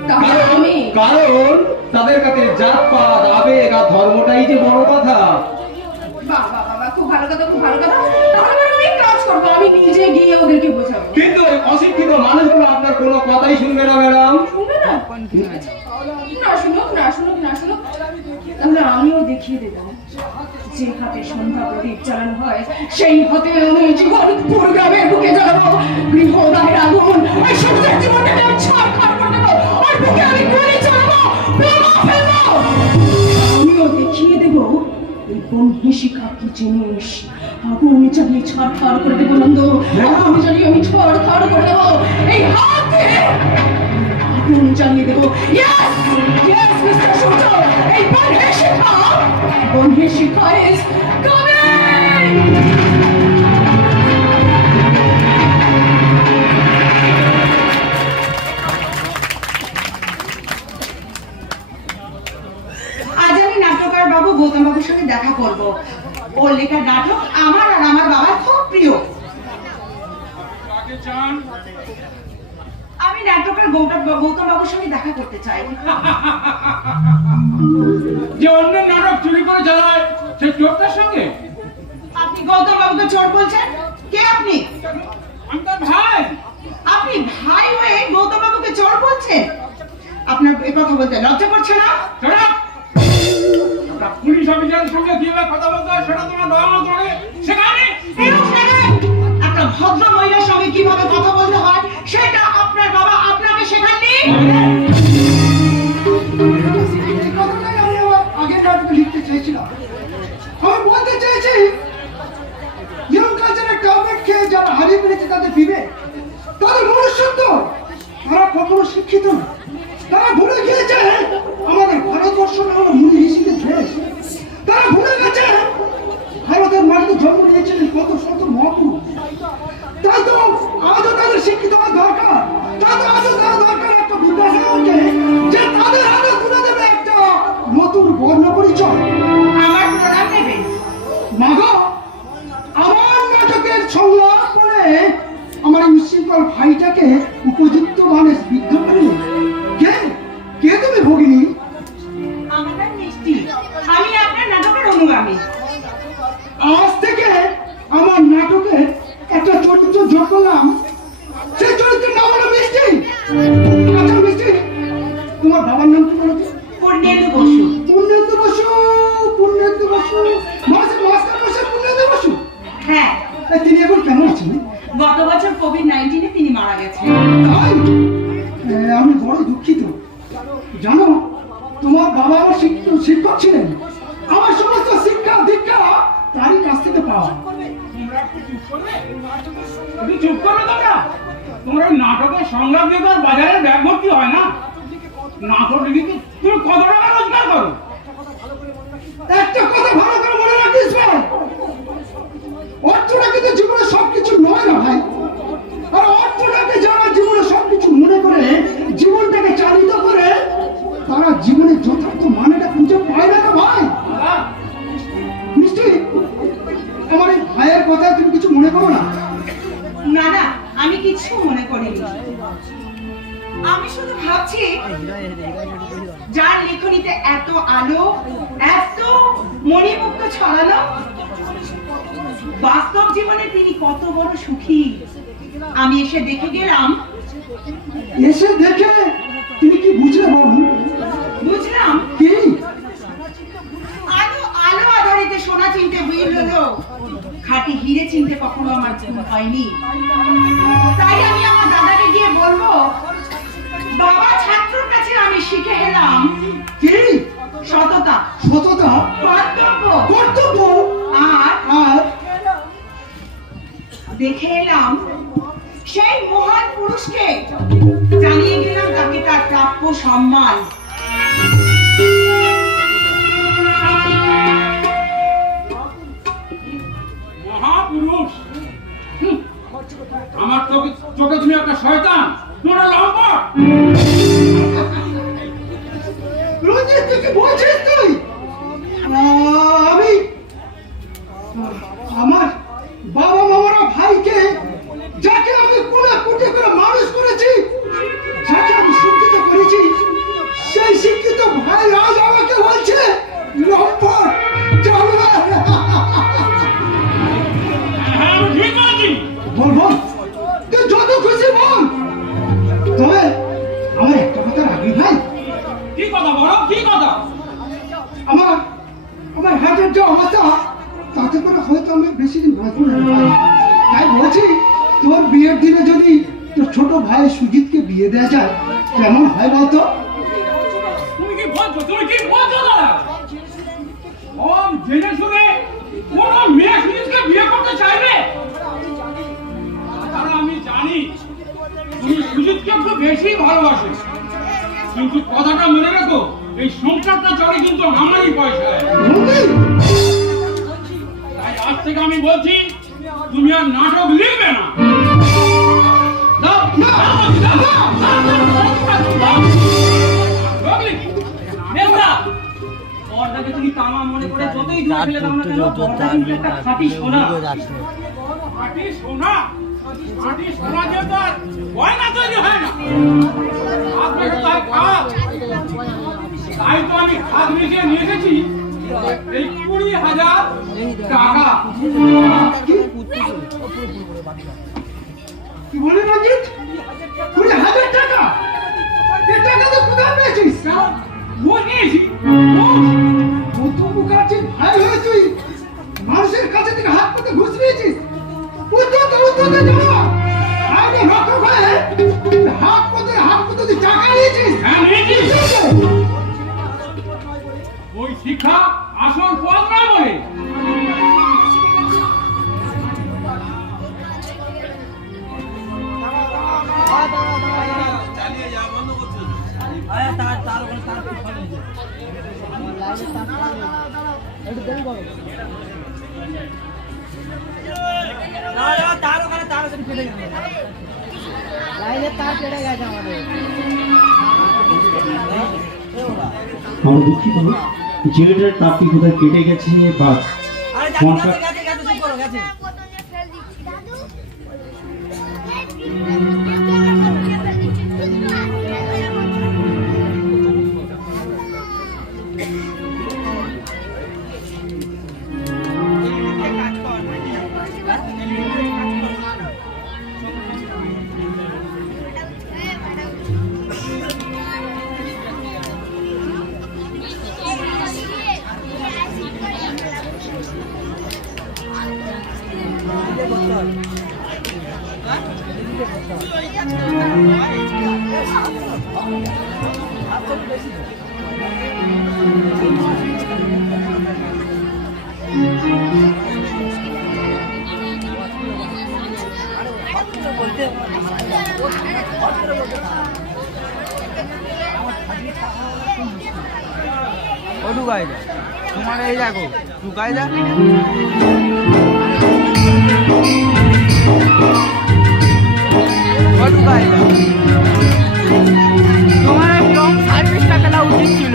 তাহলে আমি কারণ তাদের কাছে জাতপাত, আবেগ আর ধর্মটাই যে বড় কথা। বাবা, খুব ভালো কথা। তাহলে আমি এক কাজ করবো, আমি নিজে গিয়ে ওদেরকে বোঝাবো। কিন্তু ওই অশিক্ষিত মানুষগুলো আপনার কোনো কথাই শুনবে না ম্যাডাম। শুনবে না? না শুনুক। তাহলে আমিও দেখিয়ে দেবো, যে হাতে সন্ধ্যা প্রদীপ চালানো হয় সেই হাতে আমি জীবনপুর গ্রামের বুকে জ্বালাবো গৃহদাহের আগুন। ওই সূর্যের জীবনটাকে আমি ছাড়খাড় করে দেবো, আর বুকে আমি গুলি চালাবো, বোমা ফেলবো। আমিও দেখিয়ে দেবো এই বনহিসিকা কি জিনিস। আগুন জ্বালিয়ে ছাড়খাড় করে দেবো নন্দ, আগুন জ্বালিয়ে আমি ছাড়খাড় করে দেবো এই হাতে। আগুন জ্বালিয়ে দেবো। Yes, Mr. সূর্য, এই বনহিসিকা is coming! আজ আমি নাট্যকার বাবু গৌতম বাবুর সঙ্গে দেখা করব। ওর লেখা নাটক আমার আর আমার বাবার খুব প্রিয়। আমি নাট্যকার গৌতম বাবুর সঙ্গে দেখা করতে চাই। যে অন্য নাটক চুরি করে চালায় সে চোরটার সঙ্গে? আপনি গৌতম বাবুকে চোর বলছেন? কে আপনি? আমি তার ভাই। আপনি ভাই হয়ে গৌতম বাবুকে চোর বলছেন? আপনার এ কথা বলতে লজ্জা করছে না? পুলিশ অফিসারের সঙ্গে কিভাবে কথা বলতে হয় সেটা তোমার দেওয়া মতো সেখানে একটা ভদ্র মহিলার সঙ্গে কিভাবে কথা বলতে হয় সেটা আপনার বাবা আপনাকে শেখাননি? এই কথাটাই আমি আমার আগের নাটকে লিখতে চেয়েছিলাম। আমি বলতে চেয়েছি, ইয়ং কালচারের ট্যাবলেট খেয়ে যারা হারিয়ে ফেলেছে তাদের বিবেক, তাদের মনুষ্যত্ব, তারা কখনো শিক্ষিত না। তারা ভুলে গিয়েছে আমাদের ভারতবর্ষ হলো মুনি ঋষিদের দেশ। তারা ভুলে গেছে ভারতের মাটিতে জন্ম নিয়েছিলেন কত শত মহাপুরুষ। তাই তো আজও তাদের শিক্ষিত হওয়া দরকার। আজও তারা দরকার একটা বিদ্যাসাগরকে, যে তাদের হাতে তুলে দেবে একটা নতুন বর্ণ পরিচয়। আমার প্রণাম নেবেন। মাগো, আমার নাটকের সংলাপ পড়ে আমার উচ্ছৃঙ্খল ভাইটাকে উপযুক্ত মানুষ বিদ্ধ করে। কে তুমি ভগিনী? আমার নাম যাবে। আজ থেকে আমার নাটকে একটা চরিত্র যোগ করলাম, সেই চরিত্রের নাম হলো মিষ্টি। আচ্ছা মিষ্টি, তোমার বাবার নাম কি বলো তো? পূর্ণেন্দু বসু। পূর্ণেন্দু বসু, পূর্ণেন্দু বসু, মাস্টার মশাই পূর্ণেন্দু বসু। হ্যাঁ, তিনি এখন কেমন আছেন? গত বছর কোভিড-19 তিনি মারা গেছেন। তাই? আমি বড় দুঃখিত। জানো, তোমার বাবা আমার শিক্ষক ছিলেন। আমার সমস্ত শিক্ষা দীক্ষা তারই কাছ থেকে পাওয়া। তুমি চুপ করো তোমরা। তোমরা ওই নাটকের সংলাপ দিয়ে তো আর বাজারে ব্যাগ ভর্তি হয় না। নাটক লিখে তুমি কত টাকা রোজগার করো? একটা কথা ভালো করে মনে রাখিস ভাই, অর্থটা কিন্তু জীবনে সবকিছু নয় না ভাই। আর অর্থটাকে যারা জীবনে সবকিছু মনে করে জীবনটাকে চালিত করে, তারা জীবনের যথার্থ মানেটা খুঁজে পায় না ভাই। মিষ্টি, আমার এই ভাইয়ের কথা তুমি কিছু মনে করো না। না না, আমি কিছু মনে করিনি। আমি শুধু ভাবছি, যার লেখনীতে এত আলো, এত মণিমুক্ত ছড়ানো, বাস্তব জীবনে তিনি কত বড় সুখী। আমি এসে দেখে গেলাম। এসে দেখে তুমি কি বুঝলে বোন? বুঝলাম কি? আলো আলো আধারিতে সোনা চিনতে ভুল হলো, খাঁটি হিরে চিনতে কখনো আমার ভুল হয়নি। তাই আমি আমার দাদাকে গিয়ে বলবো, বাবা ছাত্রর কাছে আমি শিখে এলাম কি? সততা, সততা, কর্তব্য, কর্তব্য, আর দেখে এলাম সেই মহান পুরুষকে, জানিয়ে গেলাম তাকে তার প্রাপ্য সম্মান। মহাপুরুষ? আমার চোখে তুমি একটা শয়তান, তোমরা লম্পট। রঞ্জিত, তুই কি বলছিস তুই? আমি আমার বাবা মামারা ভাইকে, যাকে আমি কোলে কুটে করে মানুষ করেছি, যাকে আমি শিক্ষিত করেছি, সেই শিক্ষিত ভাই আজ আমাকে বলছে লম্পট, জানোয়ার। হ্যাঁ, আমি ঠিক বলছি। বল বল, তুই যত খুশি বল। তবে আমার একটা কথা রাখবি ভাই। কি কথা বলো, কি কথা? আমার আমার হাতের যে অবস্থা, তাতে করে হয়তো আমি বেশি দিন বাঁচব না ভাই। তাই বলছি, তোর বিয়ের দিনে যদি তোর ছোট ভাই সুজিতকে বিয়ে দেওয়া যায়, কেমন হয় বলতো? তুমি কি বলছো, তুমি কি বলছো দাদা? ও জেনে শুনে কোনো মেয়ে সুজিতকে বিয়ে করতে চাইবে? তারা আমি জানি তুমি সুজিতকে একটু বেশি ভালোবাসো, কিন্তু কথাটা মনে রাখো, এই সংসারটা চলে কিন্তু আমারই পয়সায়। তাই আজ থেকে আমি বলছি, তুমি আর নাটক লিখবে না। দাও, দাও, দাও, দাও, দাও। নেওরা, পর্দাকে তুমি তামা মনে করে যতই দূরে ফেলে দাও না কেন, পর্দা কিন্তু একটা খাঁটি সোনা। খাঁটি সোনা? খাঁটি সোনা দিয়ে তো আর গয়না তৈরি হয় না। আপনাকে তার খাত, তাই তো আমি খাত মিশিয়ে নিয়ে এসেছি এই 20,000 টাকা। কি বলি রঞ্জিত? 20,000 টাকা? এই টাকা তো কোথায় পেয়েছিস? বুঝিয়েছি। মধু মুখার্জির ভাই হয়ে তুই মানুষের কাছে থেকে হাত পাতে ঘুষ নিয়েছিস? উত্তর জানো, আমি রক্ষক হয়ে হাত পাতে তুই টাকা নিয়েছিস? হ্যাঁ, নিয়েছি। ওই শিক্ষা আসল পথ নয় বলে। আমরা দুঃখিত, জেনারেটর তারটি কোথায় কেটে গেছে বা সংসার ও ঢুকাই যা তোমার এই দেখো ঢুকাই যা ও ঢুকাই যা তোমার একদম সার্ভিসটা ফেলা উচিত ছিল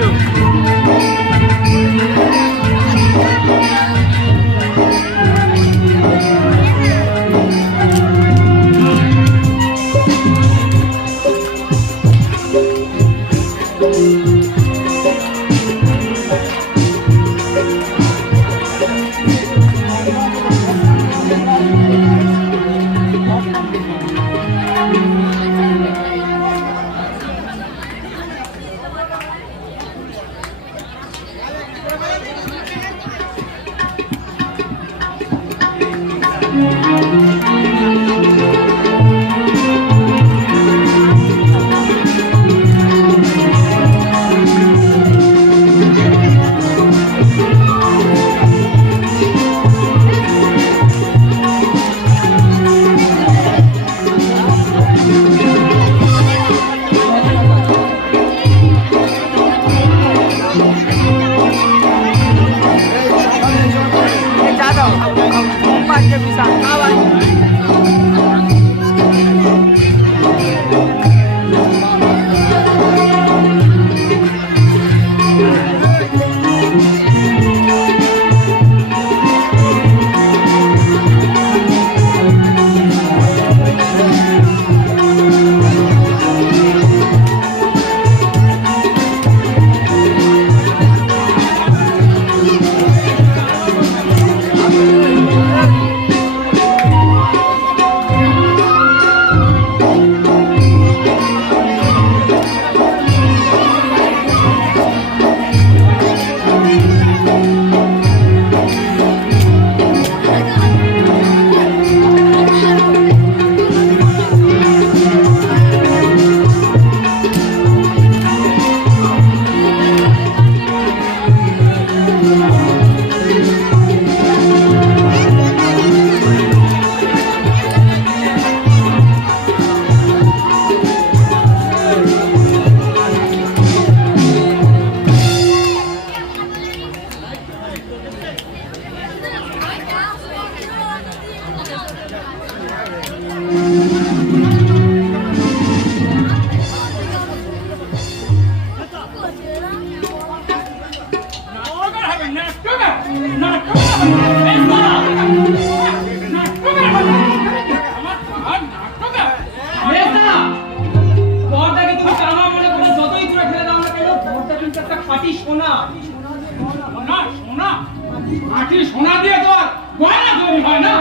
সোনা দিয়ে তো আর গয়না তৈরি হয় না,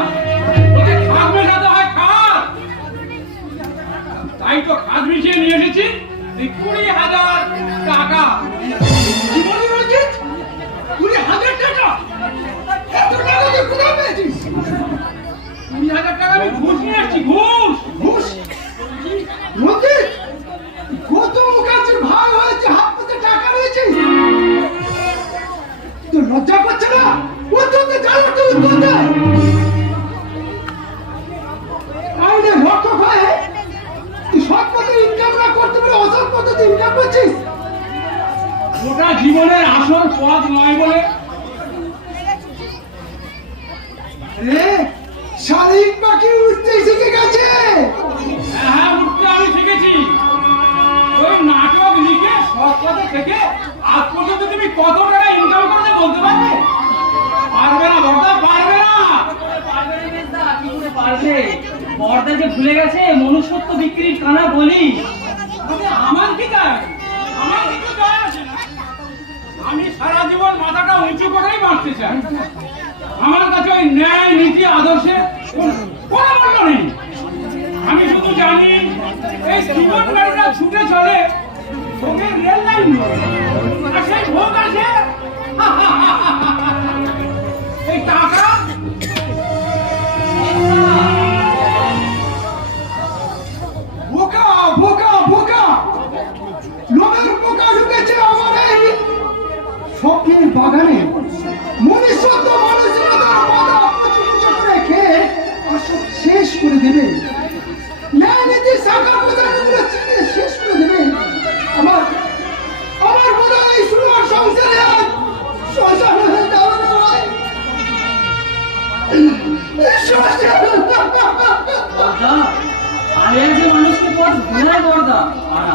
ওকে খাদ মেশাতে হয় খাদ। তাই তো খাদ মিশিয়ে নিয়ে এসেছি 20,000 টাকা। কি বলি রঞ্জিত? 20,000 টাকা? এত টাকা তুই কোথায় পেয়েছিস? 20,000 টাকা আমি ঘুষ নিয়ে আসছি, ঘুষ। ঘুষ? রঞ্জিত, গৌতম মুখার্জির ভাই হয়েছে, হাত পেতে টাকা নিয়েছিস? তোর লজ্জা করছে না? উত্তর দে, যার উত্তর দে। আইনে রক্ষক হয়ে তুই সৎ পথে ইনকাম না করতে পারে অসৎ পদ্ধতি ইনকাম করছিস? ওটা জীবনের আসল পথ নয় বলে। রে, শালিক পাখি উঠতে শিখে গেছে। হ্যাঁ, উঠতে আমি শিখেছি। ওই নাটক লিখে সৎ পথে থেকে আজ পর্যন্ত তুমি কত টাকা ইনকাম করতে বলতে পারবে? পারবে না বর্দা, পারবে না। পারবে বর্দা যে ভুলে গেছে মনুষ্যত্ব বিক্রির কানা বলি। আমার কি কাজ? আমার কিছু যায় আসে না। আমি সারা জীবন মাথাটা উঁচু করেই বাঁচতে চাই। আমার কাছে ওই ন্যায় নীতি আদর্শে কোনো মূল্য নেই। আমি শুধু জানি এই জীবন গাড়িটা ছুটে চলে ভোগের রেল লাইন ধরে। আর সেই ভোগ আসে এই টাকা বর্দা, আরে যে মানুষকে পথ ভোলায় বর্দা, আর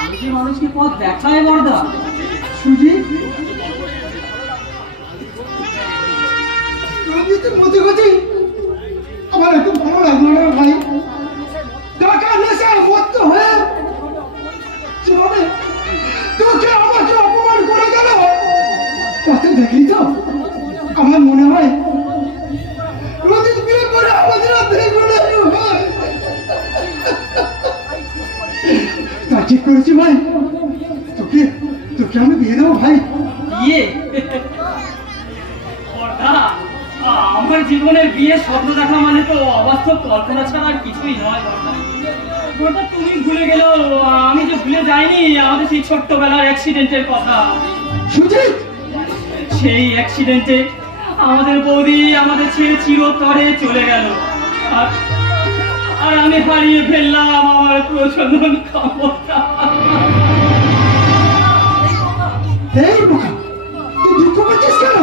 আমি যে মানুষকে পথ দেখায় বর্দা। সুজিত, রঞ্জিতের মধ্যে গতি আমার এত ভালো লাগলো না ভাই। টাকা নেশায় মত্ত হয়ে জীবনে তোকে আমাকে অপমান করে গেল, তাতে দেখি তো আমার মনে হয় রঞ্জিত বিয়ে করে আমাদের আর দেখবে না। তা ঠিক করেছি ভাই, তোকে তোকে আমি বিয়ে দেবো ভাই। বিয়ে? বর্দা, আমার জীবনের বিয়ে স্বপ্ন দেখা মানে তো অবাস্তব কল্পনা ছাড়া আর কিছুই নয় বর্দা। বর্দা, তুমি ভুলে গেল, আমি যে ভুলে যাইনি আমাদের সেই ছোট্টবেলার অ্যাক্সিডেন্টের কথা। সুজিত, সেই অ্যাক্সিডেন্টে আমাদের বৌদি আমাদের ছেড়ে চিরতরে চলে গেল, আর আর আমি হারিয়ে ফেললাম আমার প্রচলন ক্ষমতা। এই বোকা, তুই দুঃখ করছিস কেন?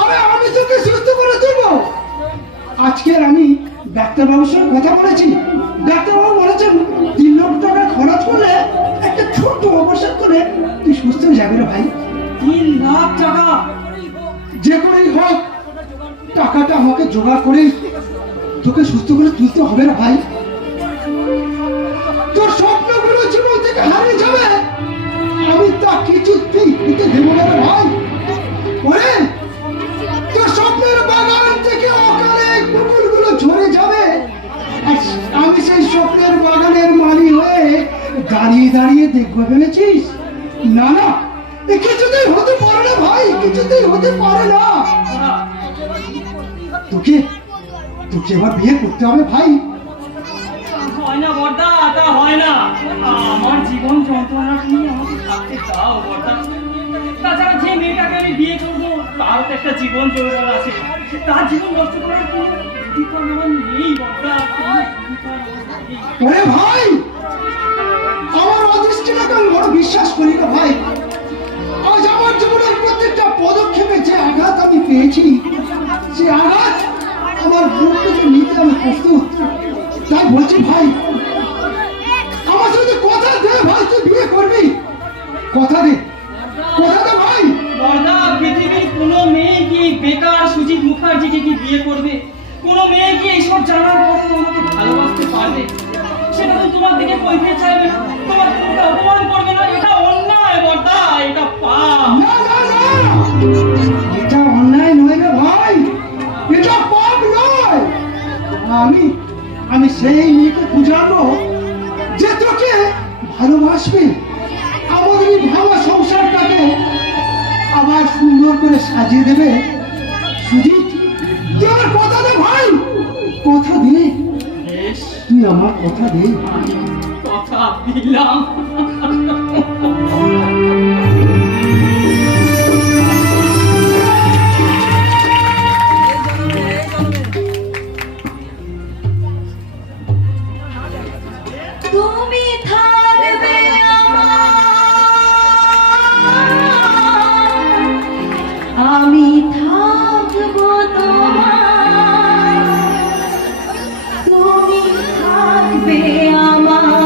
আরে আমি তোকে সুস্থ করে দেবো। আজকে আমি ডাক্তারবাবুর সঙ্গে কথা বলেছি, ডাক্তারবাবু বলেছেন 3 লক্ষ টাকা খরচ করলে একটা ছোট্ট অপারেশন করে তুই সুস্থ হয়ে যাবি রে ভাই। 3 লাখ টাকা? যে করেই হোক টাকাটা আমাকে জোগাড় করে তোকে সুস্থ করে তুলতে হবে না ভাই। তোর স্বপ্নগুলো জীবন থেকে হারিয়ে যাবে, আমি তা কিছুতেই হতে দেবো না রে ভাই। ওরে, তোর স্বপ্নের বাগান থেকে অকালে কুকুরগুলো ঝরে যাবে, আর আমি সেই স্বপ্নের বাগানের মালি হয়ে দাঁড়িয়ে দাঁড়িয়ে দেখবো ভেবেছিস? না না, এ কিছুতেই হতে পারে না ভাই, কিছুতেই হতে পারে না। তোকে তোকে এবার বিয়ে করতে হবে ভাই। হয় না বর্দা, তা হয় না। আমার জীবন যন্ত্রণা নিয়ে আমাকে থাকতে দাও বর্দা। তাছাড়া যে মেয়েটাকে আমি বিয়ে করবো তার তো একটা জীবন যৌবন আছে, তার জীবন নষ্ট করার কোনো অধিকার আমার নেই বর্দা, কোনো অধিকার আমার নেই। ওরে ভাই, আমার অদৃষ্টিটাকে আমি বড় বিশ্বাস করি না ভাই। আজ আমার জীবনের প্রত্যেকটা পদক্ষেপে যে আঘাত আমি পেয়েছি, সে আঘাত আমার বুক থেকে নিতে আমি প্রস্তুত। তাই বলছি ভাই, আমার সাথে কথা দে ভাই, তুই বিয়ে করবি। কথা দে, কথা দে ভাই। বর্দা, পৃথিবীর কোনো মেয়ে কি বেকার সুজিত মুখার্জিকে কি বিয়ে করবে? কোনো মেয়ে কি এইসব জানার পরেও আমাকে ভালোবাসতে পারবে? সেটা তো তোমার দিকে কইতে চাইবে না, তোমার তোমাকে অপমান করবে না। এটা অন্যায় বর্দা, এটা পাপ। না না না, এটা অন্যায় নয় রে ভাই, এটা পাপ নয়। আমি সেই মেয়েকে বুঝাবো যে তোকে ভালোবাসবে, আমাদের এই ভাঙা সংসারটাকে আবার সুন্দর করে সাজিয়ে দেবে। সুজিত, তুই আমার কথা দে ভাই, কথা দে, বেশ, তুই আমার কথা দে। কথা দিলাম। তুমি থাকবে আমার, আমি থাকবো তোমার। তুমি থাকবে আমার,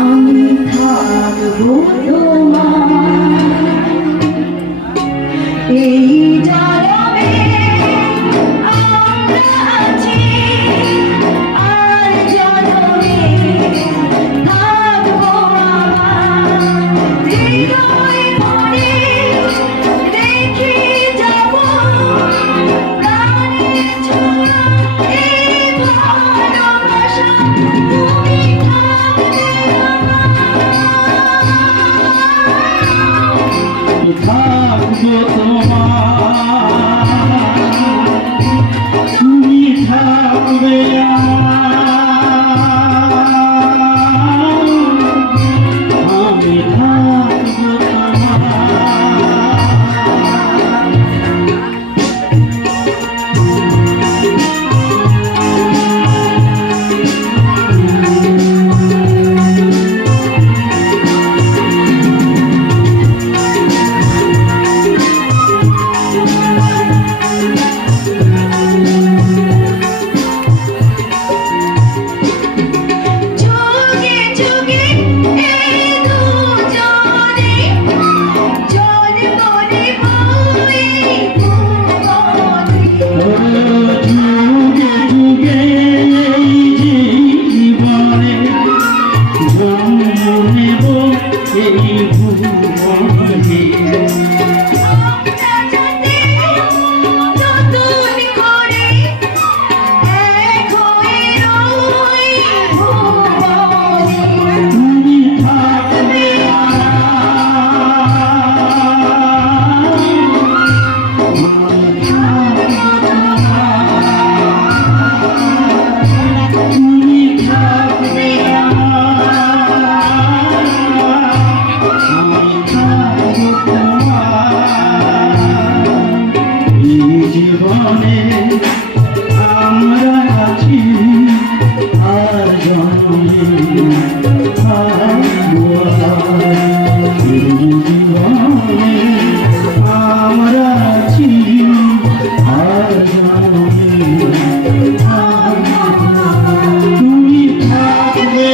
আমি থাকবো তোমার। এই জনমে আমরা আছি, আর জনমে থাকবো আমার। হৃদয় ভরে রেখে যাবো প্রাণের ছোঁয়া এই ভালোবাসা। তুমি থাকবে থাকবো তোমার, তুমি থাকবে আমার, আমি থাকবো তোমার। জীবনে আমরা আছি আর জন্মে থাকবো এই জীবনে আমরা আছি আর জন্মে তুমি থাকবে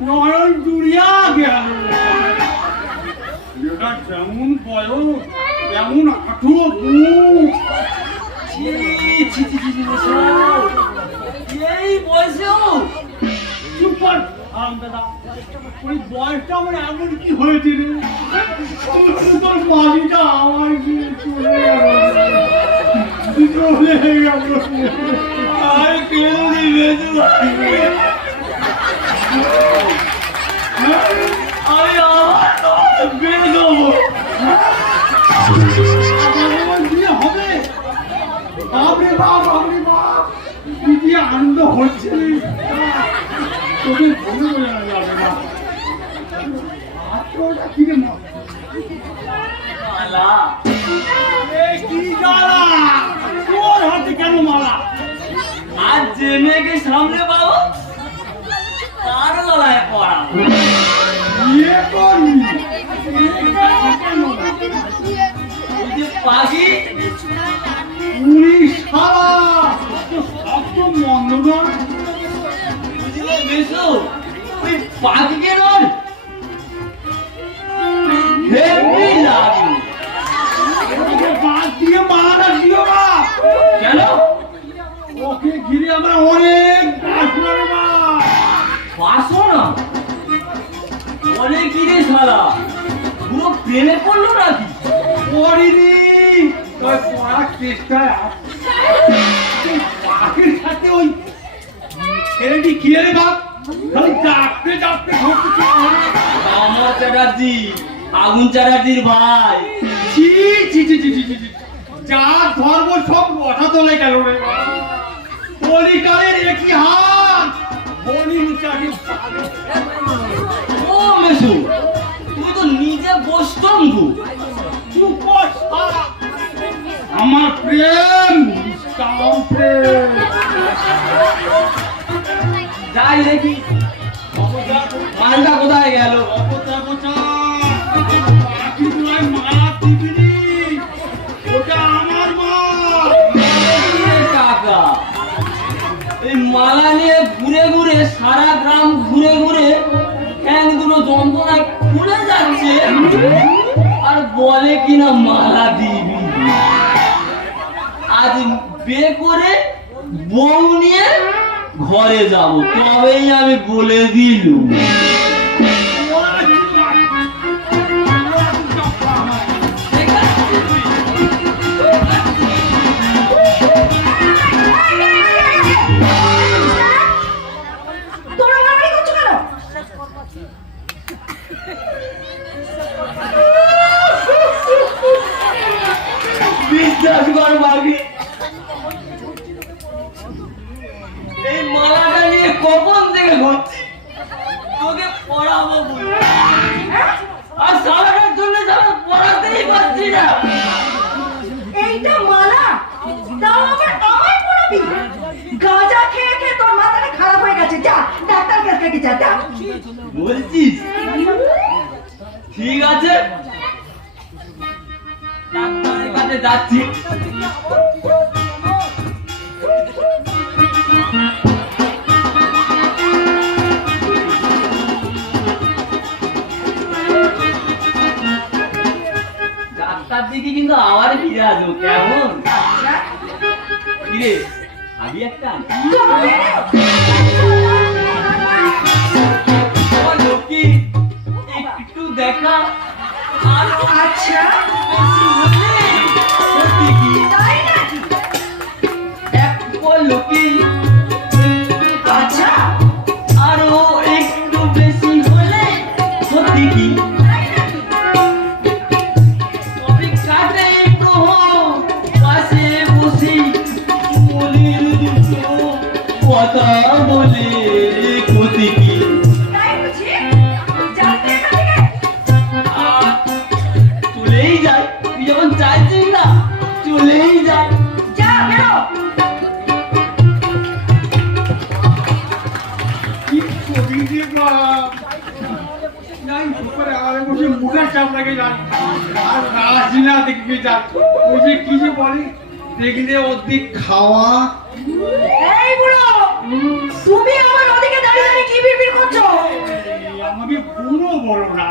নয়ন জুড়িয়া গেল এটা যেমন বয়স তেমন আঠো মুখ এই বয়সেও চুপ কর দাদা ওই বয়সটা আমার এমন কি হয়েছে রে তোর মালিটা আমার গিয়ে চলে গেল আর কেউ দিবে আমি আমার বের দেবো বিয়ে হবে বাপরে বাপ কি আনন্দ হচ্ছে তোকে বলে বোঝানো যাবে না আত্মটা কিনে মালা কি জ্বালা তোর হাতে কেন মালা আর যে মেয়েকে সামনে পাবো তার গলায় পড়া বিয়ে করবি ওই যে পাখি পুলিশ সারা সব তো মন্দ নয় বুঝলে বেশো ওই পাখিকে নয় হেভি লাগে বাদ দিয়ে মারা দিও না কেন ওকে ঘিরে আমরা অনেক বাসনা রে মা বাসো না অনেক কিরে শালা পুরো প্রেমে পড়লো নাকি পড়িনি ওই পড়ার চেষ্টায় পাখির সাথে ওই ছেলেটি কি রে বাপ খালি ডাকতে ডাকতে ঢুকছে আমার চ্যাটার্জি আগুন চ্যাটার্জির ভাই ছি ছি ছি ছি ছি ছি ছি। যা ধর্ম সব কথা তোলে গেল রে কলিকালের একই হাত বলি মুচাকে ও মেসু তুমি তো নিজে বস্তম্ভ চুপ কর শালা। আমার প্রেম নিষ্কাম প্রেম যাই দেখি মালটা কোথায় গেল অবতা বচা পাখি তুই মালা দিবি ওটা আমার মা কাকা এই মালা নিয়ে ঘুরে ঘুরে সারা গ্রাম ঘুরে ঘুরে ঠ্যাং দুটো যন্ত্রণায় খুলে যাচ্ছে আর বলে কিনা মালা দিবি আজ বিয়ে করে বউ নিয়ে ঘরে যাব তবেই আমি বলে দিলুম তোমরা মারামারি করছো কেন? বিশ্বাস কর বাকি এই মালাটা নিয়ে কখন থেকে ঘুরছি তোকে পড়াবো বলে আর সারাটার জন্য যারা পড়াতেই পারছি না এইটা মালা তাও আবার আমায় পড়াবি? গাঁজা খেয়ে খেয়ে তোর মাথাটা খারাপ হয়ে গেছে, যা ডাক্তার কাছে যা যা। বলছিস ঠিক আছে, ডাক্তারের কাছে যাচ্ছি। ডাক্তার দিকে কিন্তু আবার ফিরে আসবো, কেমন? কিরে খাবি একটা? ও লক্ষ্মী, একটু দেখা। আচ্ছা সত্যি কি? তাই নাকি? এক লক্ষ্মী, আচ্ছা আরো একটু বেশি হলে সত্যি কি? তাই নাকি? তবে কাটে প্রহর পাশে বসে মলির দুটো কথা বলে ক্ষতি কি? তাই বুঝি? জানতে এখান থেকে? আর চলেই যায়, তুই যখন চাইছিস না চলেই যায়। যা বেরো। কি করি রে বাবা? নাই উপরে আগে বসে মুখের চাপ লাগে যান আর রাজি না দেখবি যান ওই যে কি যে বলে দেখলে অধিক খাওয়া এই বুড়ো, তুমি আমার ওদিকে দাঁড়িয়ে দাঁড়িয়ে কি বিড়বিড় করছো? আমাকে বুড়ো বলো না,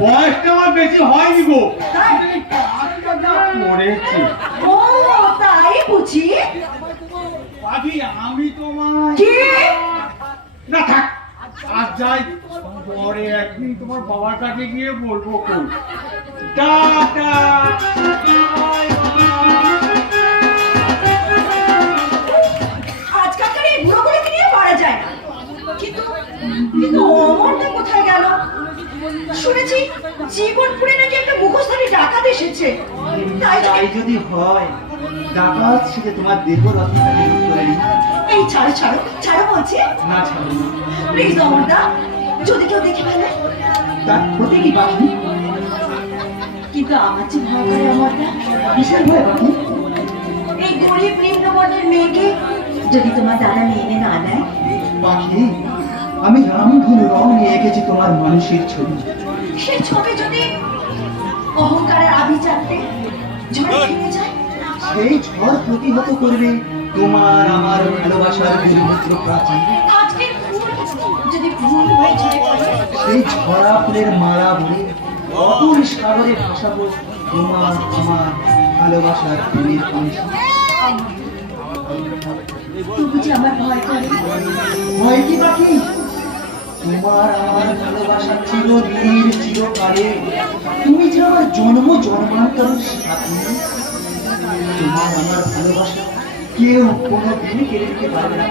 বয়সটা আমার বেশি হয়নি গো, তাই? এই কাজটা যা করেছি ও তাই বুঝি? পাখি আমি তোমার কি? না থাক আজ যাই, পরে একদিন তোমার বাবার কাছে গিয়ে বলবো কোন টাটা বাই বাই। আজকালকার এই বুড়োগুলোকে নিয়ে পারা যায় না। কিন্তু কিন্তু অমরটা কোথায় গেল? শুনেছি জীবনপুরে নাকি একটা মুখোশধারী ডাকাত এসেছে। তাই তাই যদি হয় ডাকাত সেটা তোমার দেহ রত্নটাকে লুট করে নিই। এই ছাড়ো ছাড়ো ছাড়ো বলছি। না ছাড়ো না, প্লিজ অমরদা, যদি কেউ দেখে ফেলে। তার ক্ষতি কি বাকি? কিন্তু আমার যে ভয় করে অমরদা, কিসের ভয় বাকি? এই গরিব নিম্নবর্ণের মেয়েকে যদি তোমার দাদা মেনে না নেয়। পাখি আমি রামধনু রং নিয়ে এঁকেছি তোমার মানুষের ছবি, সেই ছবি যদি অহংকারের আভিজাত্যে ঝরে ভেঙে যায়। সেই ঝড় প্রতিহত করবে তোমার আমার ভালোবাসার বীরভদ্র প্রাচীন। আজকের ফুল যদি ভুল হয়ে ঝরে পড়ে, সেই ঝরা ফুলের মালা বলে অতুল সাগরে ভাসাবো তোমার আমার ভালোবাসার প্রেমের পানি। তবু যে আমার ভয় করে। ভয় কি বাকি? তোমার আমার ভালোবাসা চিরদিন চিরকালে, তুমি যে আমার জন্ম জন্মান্তর সাথী। তোমার আমার ভালোবাসা কেউ কোনোদিন কেড়ে দিতে পারবে না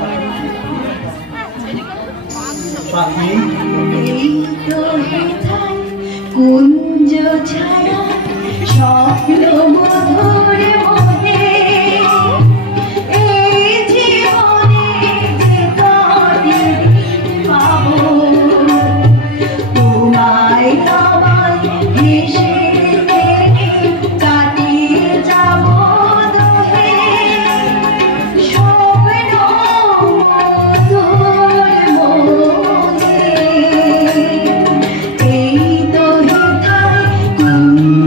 পাখি। এই তো হেথায় কুঞ্জ ছায়া স্বপ্ন মধুর মনে, এই জীবনে যে কদিন পাবো তোমায় তোমায় ভেসে কাটিয়ে যাব দোহে স্বপ্ন মধুর মনে। এই তো হেথায় কুঞ্জ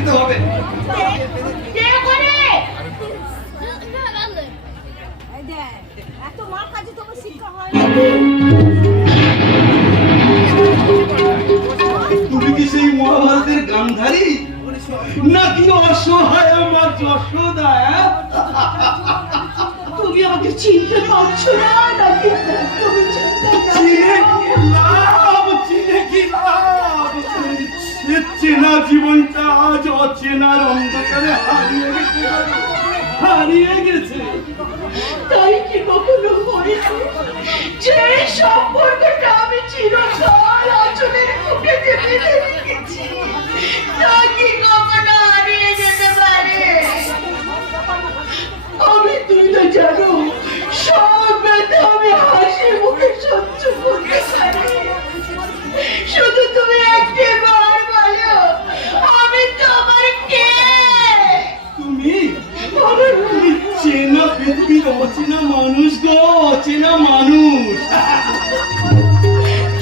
দিতে হবে। কে করে? এত মার কাছে তোমার শিক্ষা হয় তুমি কি সেই মহাভারতের গান্ধারী নাকি অসহায় আমার যশোদা? তুমি আমাকে চিনতে পারছো না নাকি তুমি চিনতে চিনে কি লাভ, চিনে কি লাভ? সে চেনা জীবনটা আজ অচেনার অন্ধকারে হারিয়ে গেছে। তাই কি কখনো হয়েছে যে সম্পর্কটা আমি চিরকাল আঁচলের মুখে চেপে রেখেছি তা কি কখনো হারিয়ে যেতে পারে? আমি তুই তো জানো সব ব্যথা আমি হাসি মুখে সহ্য করতে পারি। শুধু তুমি একটি বার বলো আমি তোমার কে? তুমি চেনা পৃথিবীর অচেনা মানুষ গো, অচেনা মানুষ।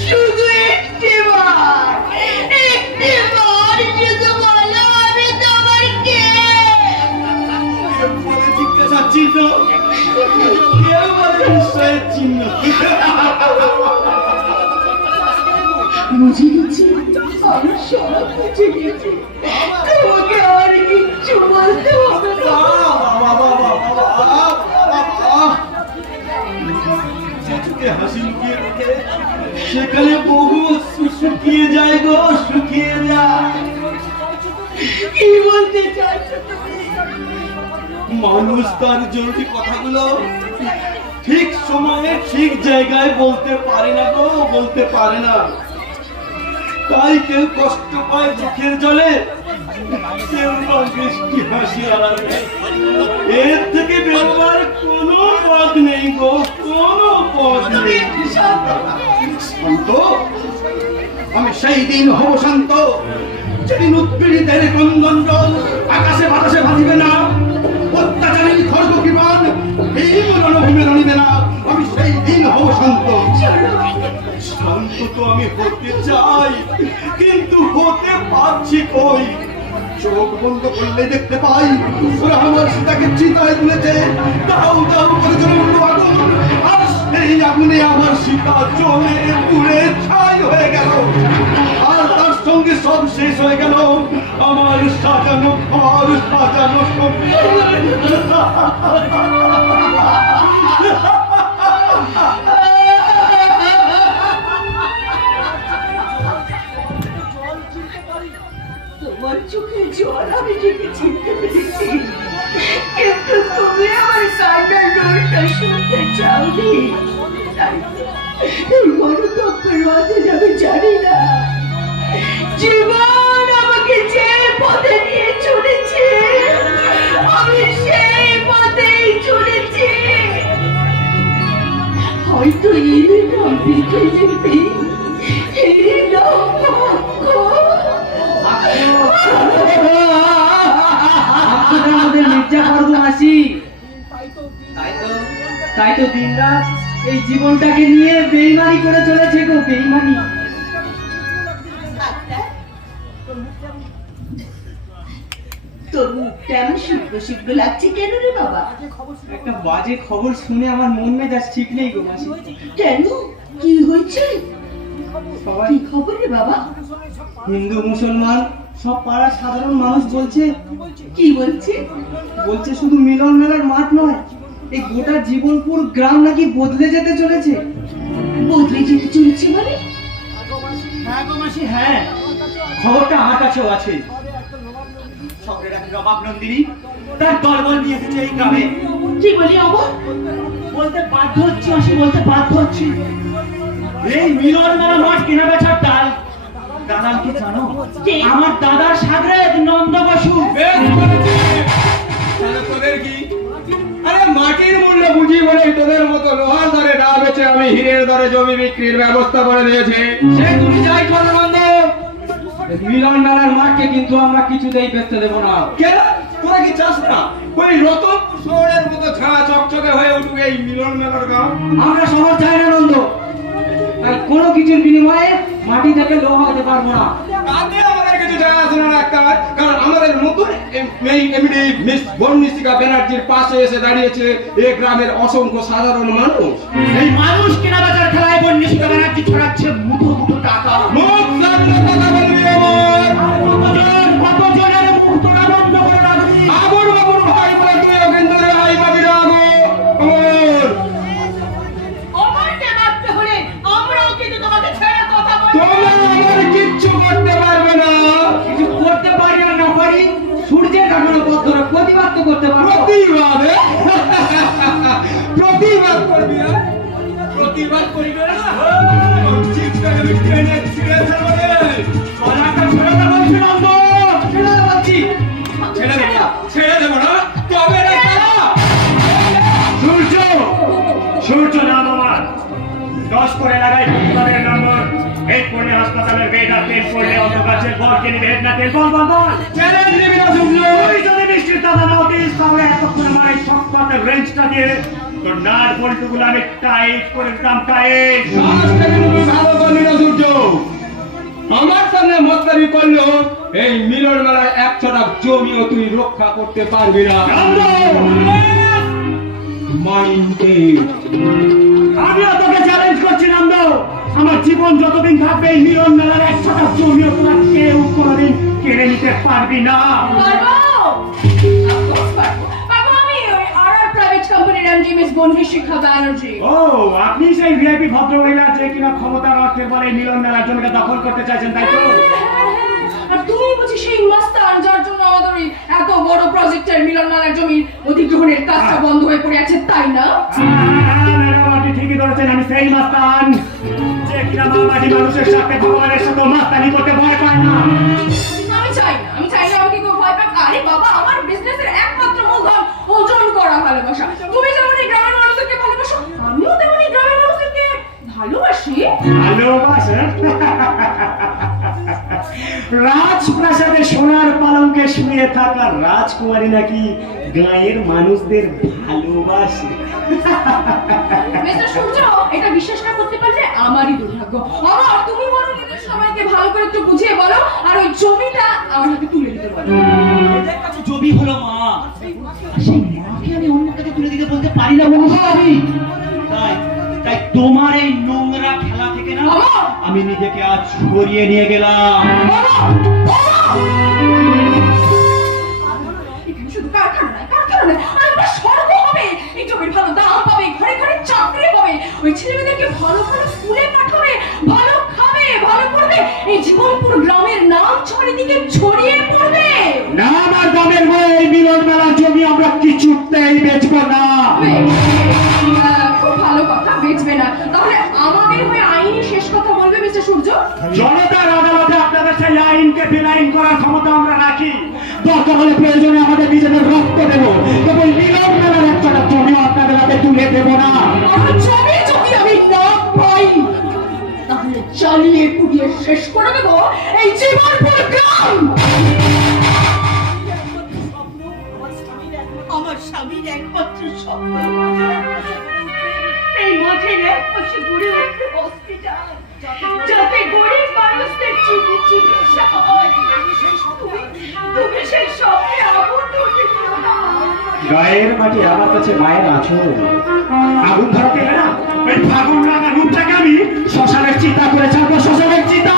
শুধু একটি বার শুধু বলো আমি তোমার কে? বলে জিজ্ঞাসা চিহ্ন, কেউ বলে নিশ্চয়ের চিহ্ন। বুঝে গেছি, আমি সব বুঝে গেছি। তোমাকে আর কিচ্ছু বলতে হবে না। হাসি লুকিয়ে রেখে সেখানে বহু শুকিয়ে যায় গো, শুকিয়ে যায়। কি বলতে চাইছো তুমি? মানুষ তার জরুরি কথাগুলো ঠিক সময়ে ঠিক জায়গায় বলতে পারে না গো, বলতে পারে না। তাই কেউ কষ্ট পায় চোখের জলে, কেউ বা বৃষ্টি হাসি আড়ালে। এর থেকে বেরোবার কোনো পথ নেই গো, কোনো পথ নেই। শান্ত, আমি সেই দিন হব শান্ত যেদিন উৎপীড়িতের ক্রন্দন জল আকাশে বাতাসে ভাসিবে না, অত্যাচারী খর্গ কৃপান এই রণভূমে রণিবে না। আমি সেই দিন হব শান্ত। শান্ত তো আমি হতে চাই, কিন্তু হতে পারছি কই? চোখ বন্ধ করলে দেখতে পাই ওরা আমার সীতাকে চিতায় তুলেছে, দাউ দাউ করে জ্বলে উঠলো আগুন। আর সেই আগুনে আমার সীতা জ্বলে পুড়ে ছাই হয়ে গেল, আর তার সঙ্গে সব শেষ হয়ে গেল আমার সাজানো ঘর, সাজানো তোমার চোখে জল আমি ঠিকই চিনতে পেরেছি, কিন্তু তুমি আমার কান্নার রোলটা শুনতে চাওনি। এই মনোতপ্পের মাঝে আমি জানি না জীবন আমাকে যে পথে নিয়ে চলেছে আমি সেই পথেই চলেছি। হয়তো এই নাম পৃথিবী, এই নাম ভাগ্য। আমাদের মির্জা ফরদু মাসি, তাই তো দিন রাত এই জীবনটাকে নিয়ে বেইমানি করে চলেছে গো, বেইমানি। তোর মুখটা এমন শুকনো শুকনো লাগছে কেন রে বাবা? একটা বাজে খবর শুনে আমার মন মেজাজ ঠিক নেই গো মাসি। কেন, কি হয়েছে? সবাই কি খবর রে বাবা? হিন্দু মুসলমান সব পাড়ার সাধারণ মানুষ বলছে, কি বলছে? বলছে শুধু মিলন মেলার মাঠ নয়, এই গোটা জীবনপুর গ্রাম নাকি বদলে যেতে চলেছে। বদলে যেতে চলেছে মানে? হ্যাঁ গো মাসি, হ্যাঁ, খবরটা আমার কাছেও আছে। শহরের এক নবাব নন্দিনী তার দলবল নিয়ে এসেছে এই গ্রামে। কি বলি আবার? বলতে বাধ্য হচ্ছি মাসি, বলতে বাধ্য হচ্ছি। এই মিলন মেলা মাঠ কেনা বেচার ডাল দাদা কি জানো? আমার দাদার সাগরেদ নন্দ বসু। বেশ করেছিস। তাহলে তোদের কি? আরে মাটির মূল্য বুঝি বলে তোদের মতো লোহার দরে না বেচে আমি হীরের দরে জমি বিক্রির ব্যবস্থা করে দিয়েছি। সে তুমি যাই করো নন্দ, মিলন মেলার মাঠকে কিন্তু আমরা কিছুতেই বেচতে দেবো না। কেন? তোরা কি চাস না ওই রতনপুর শহরের মতো ছাড়া চকচকে হয়ে উঠবে এই মিলন মেলার গাঁও? আমরা শহর চাই না নন্দ, তাই কোনো কিছুর বিনিময়ে মাটি থেকে লোহা হতে পারবো না। তাতে আমাদের কিছু যায় আসে না ডাক্তার, কারণ আমাদের এমডি মিস বর্ণিশিকা ব্যানার্জির পাশে এসে দাঁড়িয়েছে এই গ্রামের অসংখ্য সাধারণ মানুষ। এই মানুষ কেনা বেচার খেলায় বন্যশিকা ব্যানার্জি ছড়াচ্ছে মুঠো মুঠো টাকা। মুখ সামনে কথা বলবি আমার। কতজনের মুখ তোরা বন্ধ করে রাখবি? আগুন বাবুর ভাই বলে তুইও কিন্তু রেহাই পাবি না গো আমার। অমরকে মারতে হলে আমরাও কিন্তু তোমাকে ছেড়ে কথা বলবো তোমরা আমার কিচ্ছু করতে পারবে না। কিছু করতে পারি না না পারি, সূর্যের কারণে পথরা প্রতিবাদ তো করতে পারবো। প্রতিবাদ প্রতিবাদ করবি না? প্রতিবাদ করবি না? চিৎকারে ট্রেনে ছিঁড়ে ফেলবো রে। গলাটা ছেড়ে দে বলছি নন্দ, ছেড়ে দে বলছি। ছেড়ে দেবো না, ছেড়ে দেবো না, তবে রে তারা। সূর্য সূর্য নাম আমার 10 করে লাগাই পরিবারের নম্বর 8 পড়লে হাসপাতালের বেড আর 10 পড়লে অত গাছের বরকে নিবে না তেল বল বল বল চ্যালেঞ্জ নিবি না সূর্য। তুই যদি বৃষ্টির দাদা না হতিস তাহলে এতক্ষণ আমার এই শক্ততার রেঞ্জটা দিয়ে তোর নাট বল্টুগুলো আমি টাইট করে দিতাম টাইট। সাহসটা কিন্তু তুই ভালো করলি না সূর্য। আমার সামনে মস্তারি করলো এই মিলন মেলায় 1 ছটা জমিও তুই রক্ষা করতে পারবি না। মাইন্ডে আমিও তোকে চ্যালেঞ্জ করছি নন্দ, আমার জীবন যতদিন থাকবে এই মিলন মেলার 100টা জমিও তোরা কেউ কোনোদিন কেড়ে নিতে পারবি না। পারবো? Of course পারবো। পারবো আমি ওই RR প্রাইভেট কোম্পানির এমডি মিস বর্ণিশিকা ব্যানার্জি। ও আপনি সেই ভিআইপি ভদ্রমহিলা যে কিনা ক্ষমতার অর্থের বলে এই মিলন মেলার জমিটা দখল করতে চাইছেন তাই তো? আর তুমি বুঝি সেই মাস্তান যার জন্য আমাদের ওই এত বড় প্রজেক্টের মিলন মেলার জমির অধিগ্রহণের কাজটা বন্ধ হয়ে পড়ে আছে তাই না? ম্যাডাম আপনি ঠিকই ধরেছেন, আমি সেই মাস্তান যে কিনা মামাটি মানুষের সাথে ভগবানের সাথে মাস্তানি করতে ভয় পায় না। আমি চাই না আমাকে কেউ ভয় পাক। আরে বাবা, আমার বিজনেসের একমাত্র মূলধন ওজন করা ভালোবাসা। তুমি যেমন এই গ্রামের মানুষদেরকে ভালোবাসো, আমিও তেমন এই গ্রামের মানুষদেরকে ভালোবাসি। ভালোবাসা? রাজপ্রাসাদে সোনার পালঙ্কে শুয়ে থাকা রাজকুমারী নাকি গায়ের মানুষদের ভালোবাসে? মিস্টার সূর্য, এটা বিশ্বাস না করতে পারলে আমারই দুর্ভাগ্য। আমার তুমি বলো নিজের সবাইকে ভালো করে একটু বুঝিয়ে বলো আর ওই জমিটা আমার হাতে তুলে দিতে বলো। এদের কাছে জমি হলো মা, আর সেই মাকে আমি অন্য কাছে তুলে দিতে বলতে পারি না বলবো আমি। তাই তাই তোমার এই নোংরা খেলা থেকে না আমি নিজেকে আজ সরিয়ে নিয়ে গেলাম। এখানে শুধু কারখানা নয়, আর একটা স্বর্গ হবে। এই জমির ভালো দাম পাবে, ঘরে ঘরে চাকরি পাবে, ওই ছেলেমেয়েদেরকে ভালো ভালো স্কুলে পাঠাবে, ভালো খাবে, ভালো পড়বে, এই জীবনপুর গ্রামের নাম চারিদিকে ছড়িয়ে পড়বে। না, আমার গ্রামের মেয়ে এই মিলন মেলার জমি আমরা কিছুতেই বেচবো না। খুব ভালো কথা, বেচবে না। তাহলে আমাদের হয়ে আইনি শেষ কথা বলবে মিস্টার সূর্য? জনতার আদালতে আপনাদের সেই আইনকে বেআইন করার ক্ষমতা আমরা রাখি। দরকার হলে প্রয়োজনে আমাদের নিজেদের রক্ত দেবো, কেবল মিলন মেলার 100টা জমি আপনাদের হাতে তুলে দেবো না। আমার জমি যদি আমি না পাই তাহলে জ্বালিয়ে পুড়িয়ে শেষ করে দেবো এই জীবনপুর গ্রাম। আমার স্বামীর একমাত্র স্বপ্ন এই মাঠের এক পাশে গড়ে উঠবে হসপিটাল, যাতে গরিব মানুষদের চিকিৎসা হয়। তুমি সেই স্বপ্নে আগুন ধরতে দিও না। গায়ের মাটি আমার কাছে মায়ের আছো, আগুন ধরাতে না ওই ফাগুন রাঙা রূপটাকে আমি শ্মশানের চিতা করে ছাড়বো, শ্মশানের চিতা।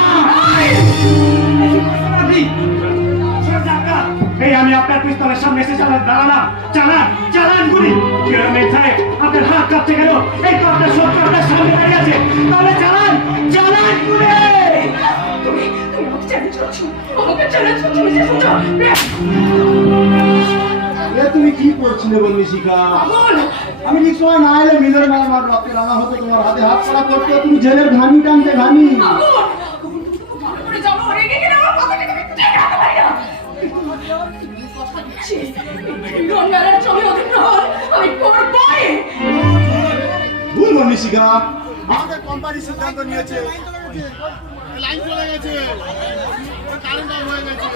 এই আমি আপনার পিস্তলের সামনে এসে দাঁড়ালাম, চালান গুলি। চেয়ারম্যান সাহেব আপনার হাত কাঁপতে গেল, এই কথা সত্য আপনার সামনে দাঁড়িয়ে আছে, তাহলে চালান গুলি। তুমি আমাকে চ্যালেঞ্জ করছো, আমাকে চ্যালেঞ্জ করছো মিস্টার সূর্য? তুমি কি করছিলে বন্যশিকা? আগুন! আমি ঠিক সময় না এলে মিলের মার রক্তে রাঙা হতো, তোমার হাতে হাত পড়া করতে, তুমি জেলের ঘানি টানতে ঘানি। আগুন! তুমি তো ভালো করে জানো, রেগে গেলে আমার কথাকে তুমি টেনে রাখতে পারি না। তুমি কথা দিচ্ছি, এই মেলার জমি অধিগ্রহণ আমি করবই। ভুল বন্যশিকা, আমাদের কোম্পানি সিদ্ধান্ত নিয়েছে, লাইন চলে গেছে, কারেন্ট অফ হয়ে গেছে।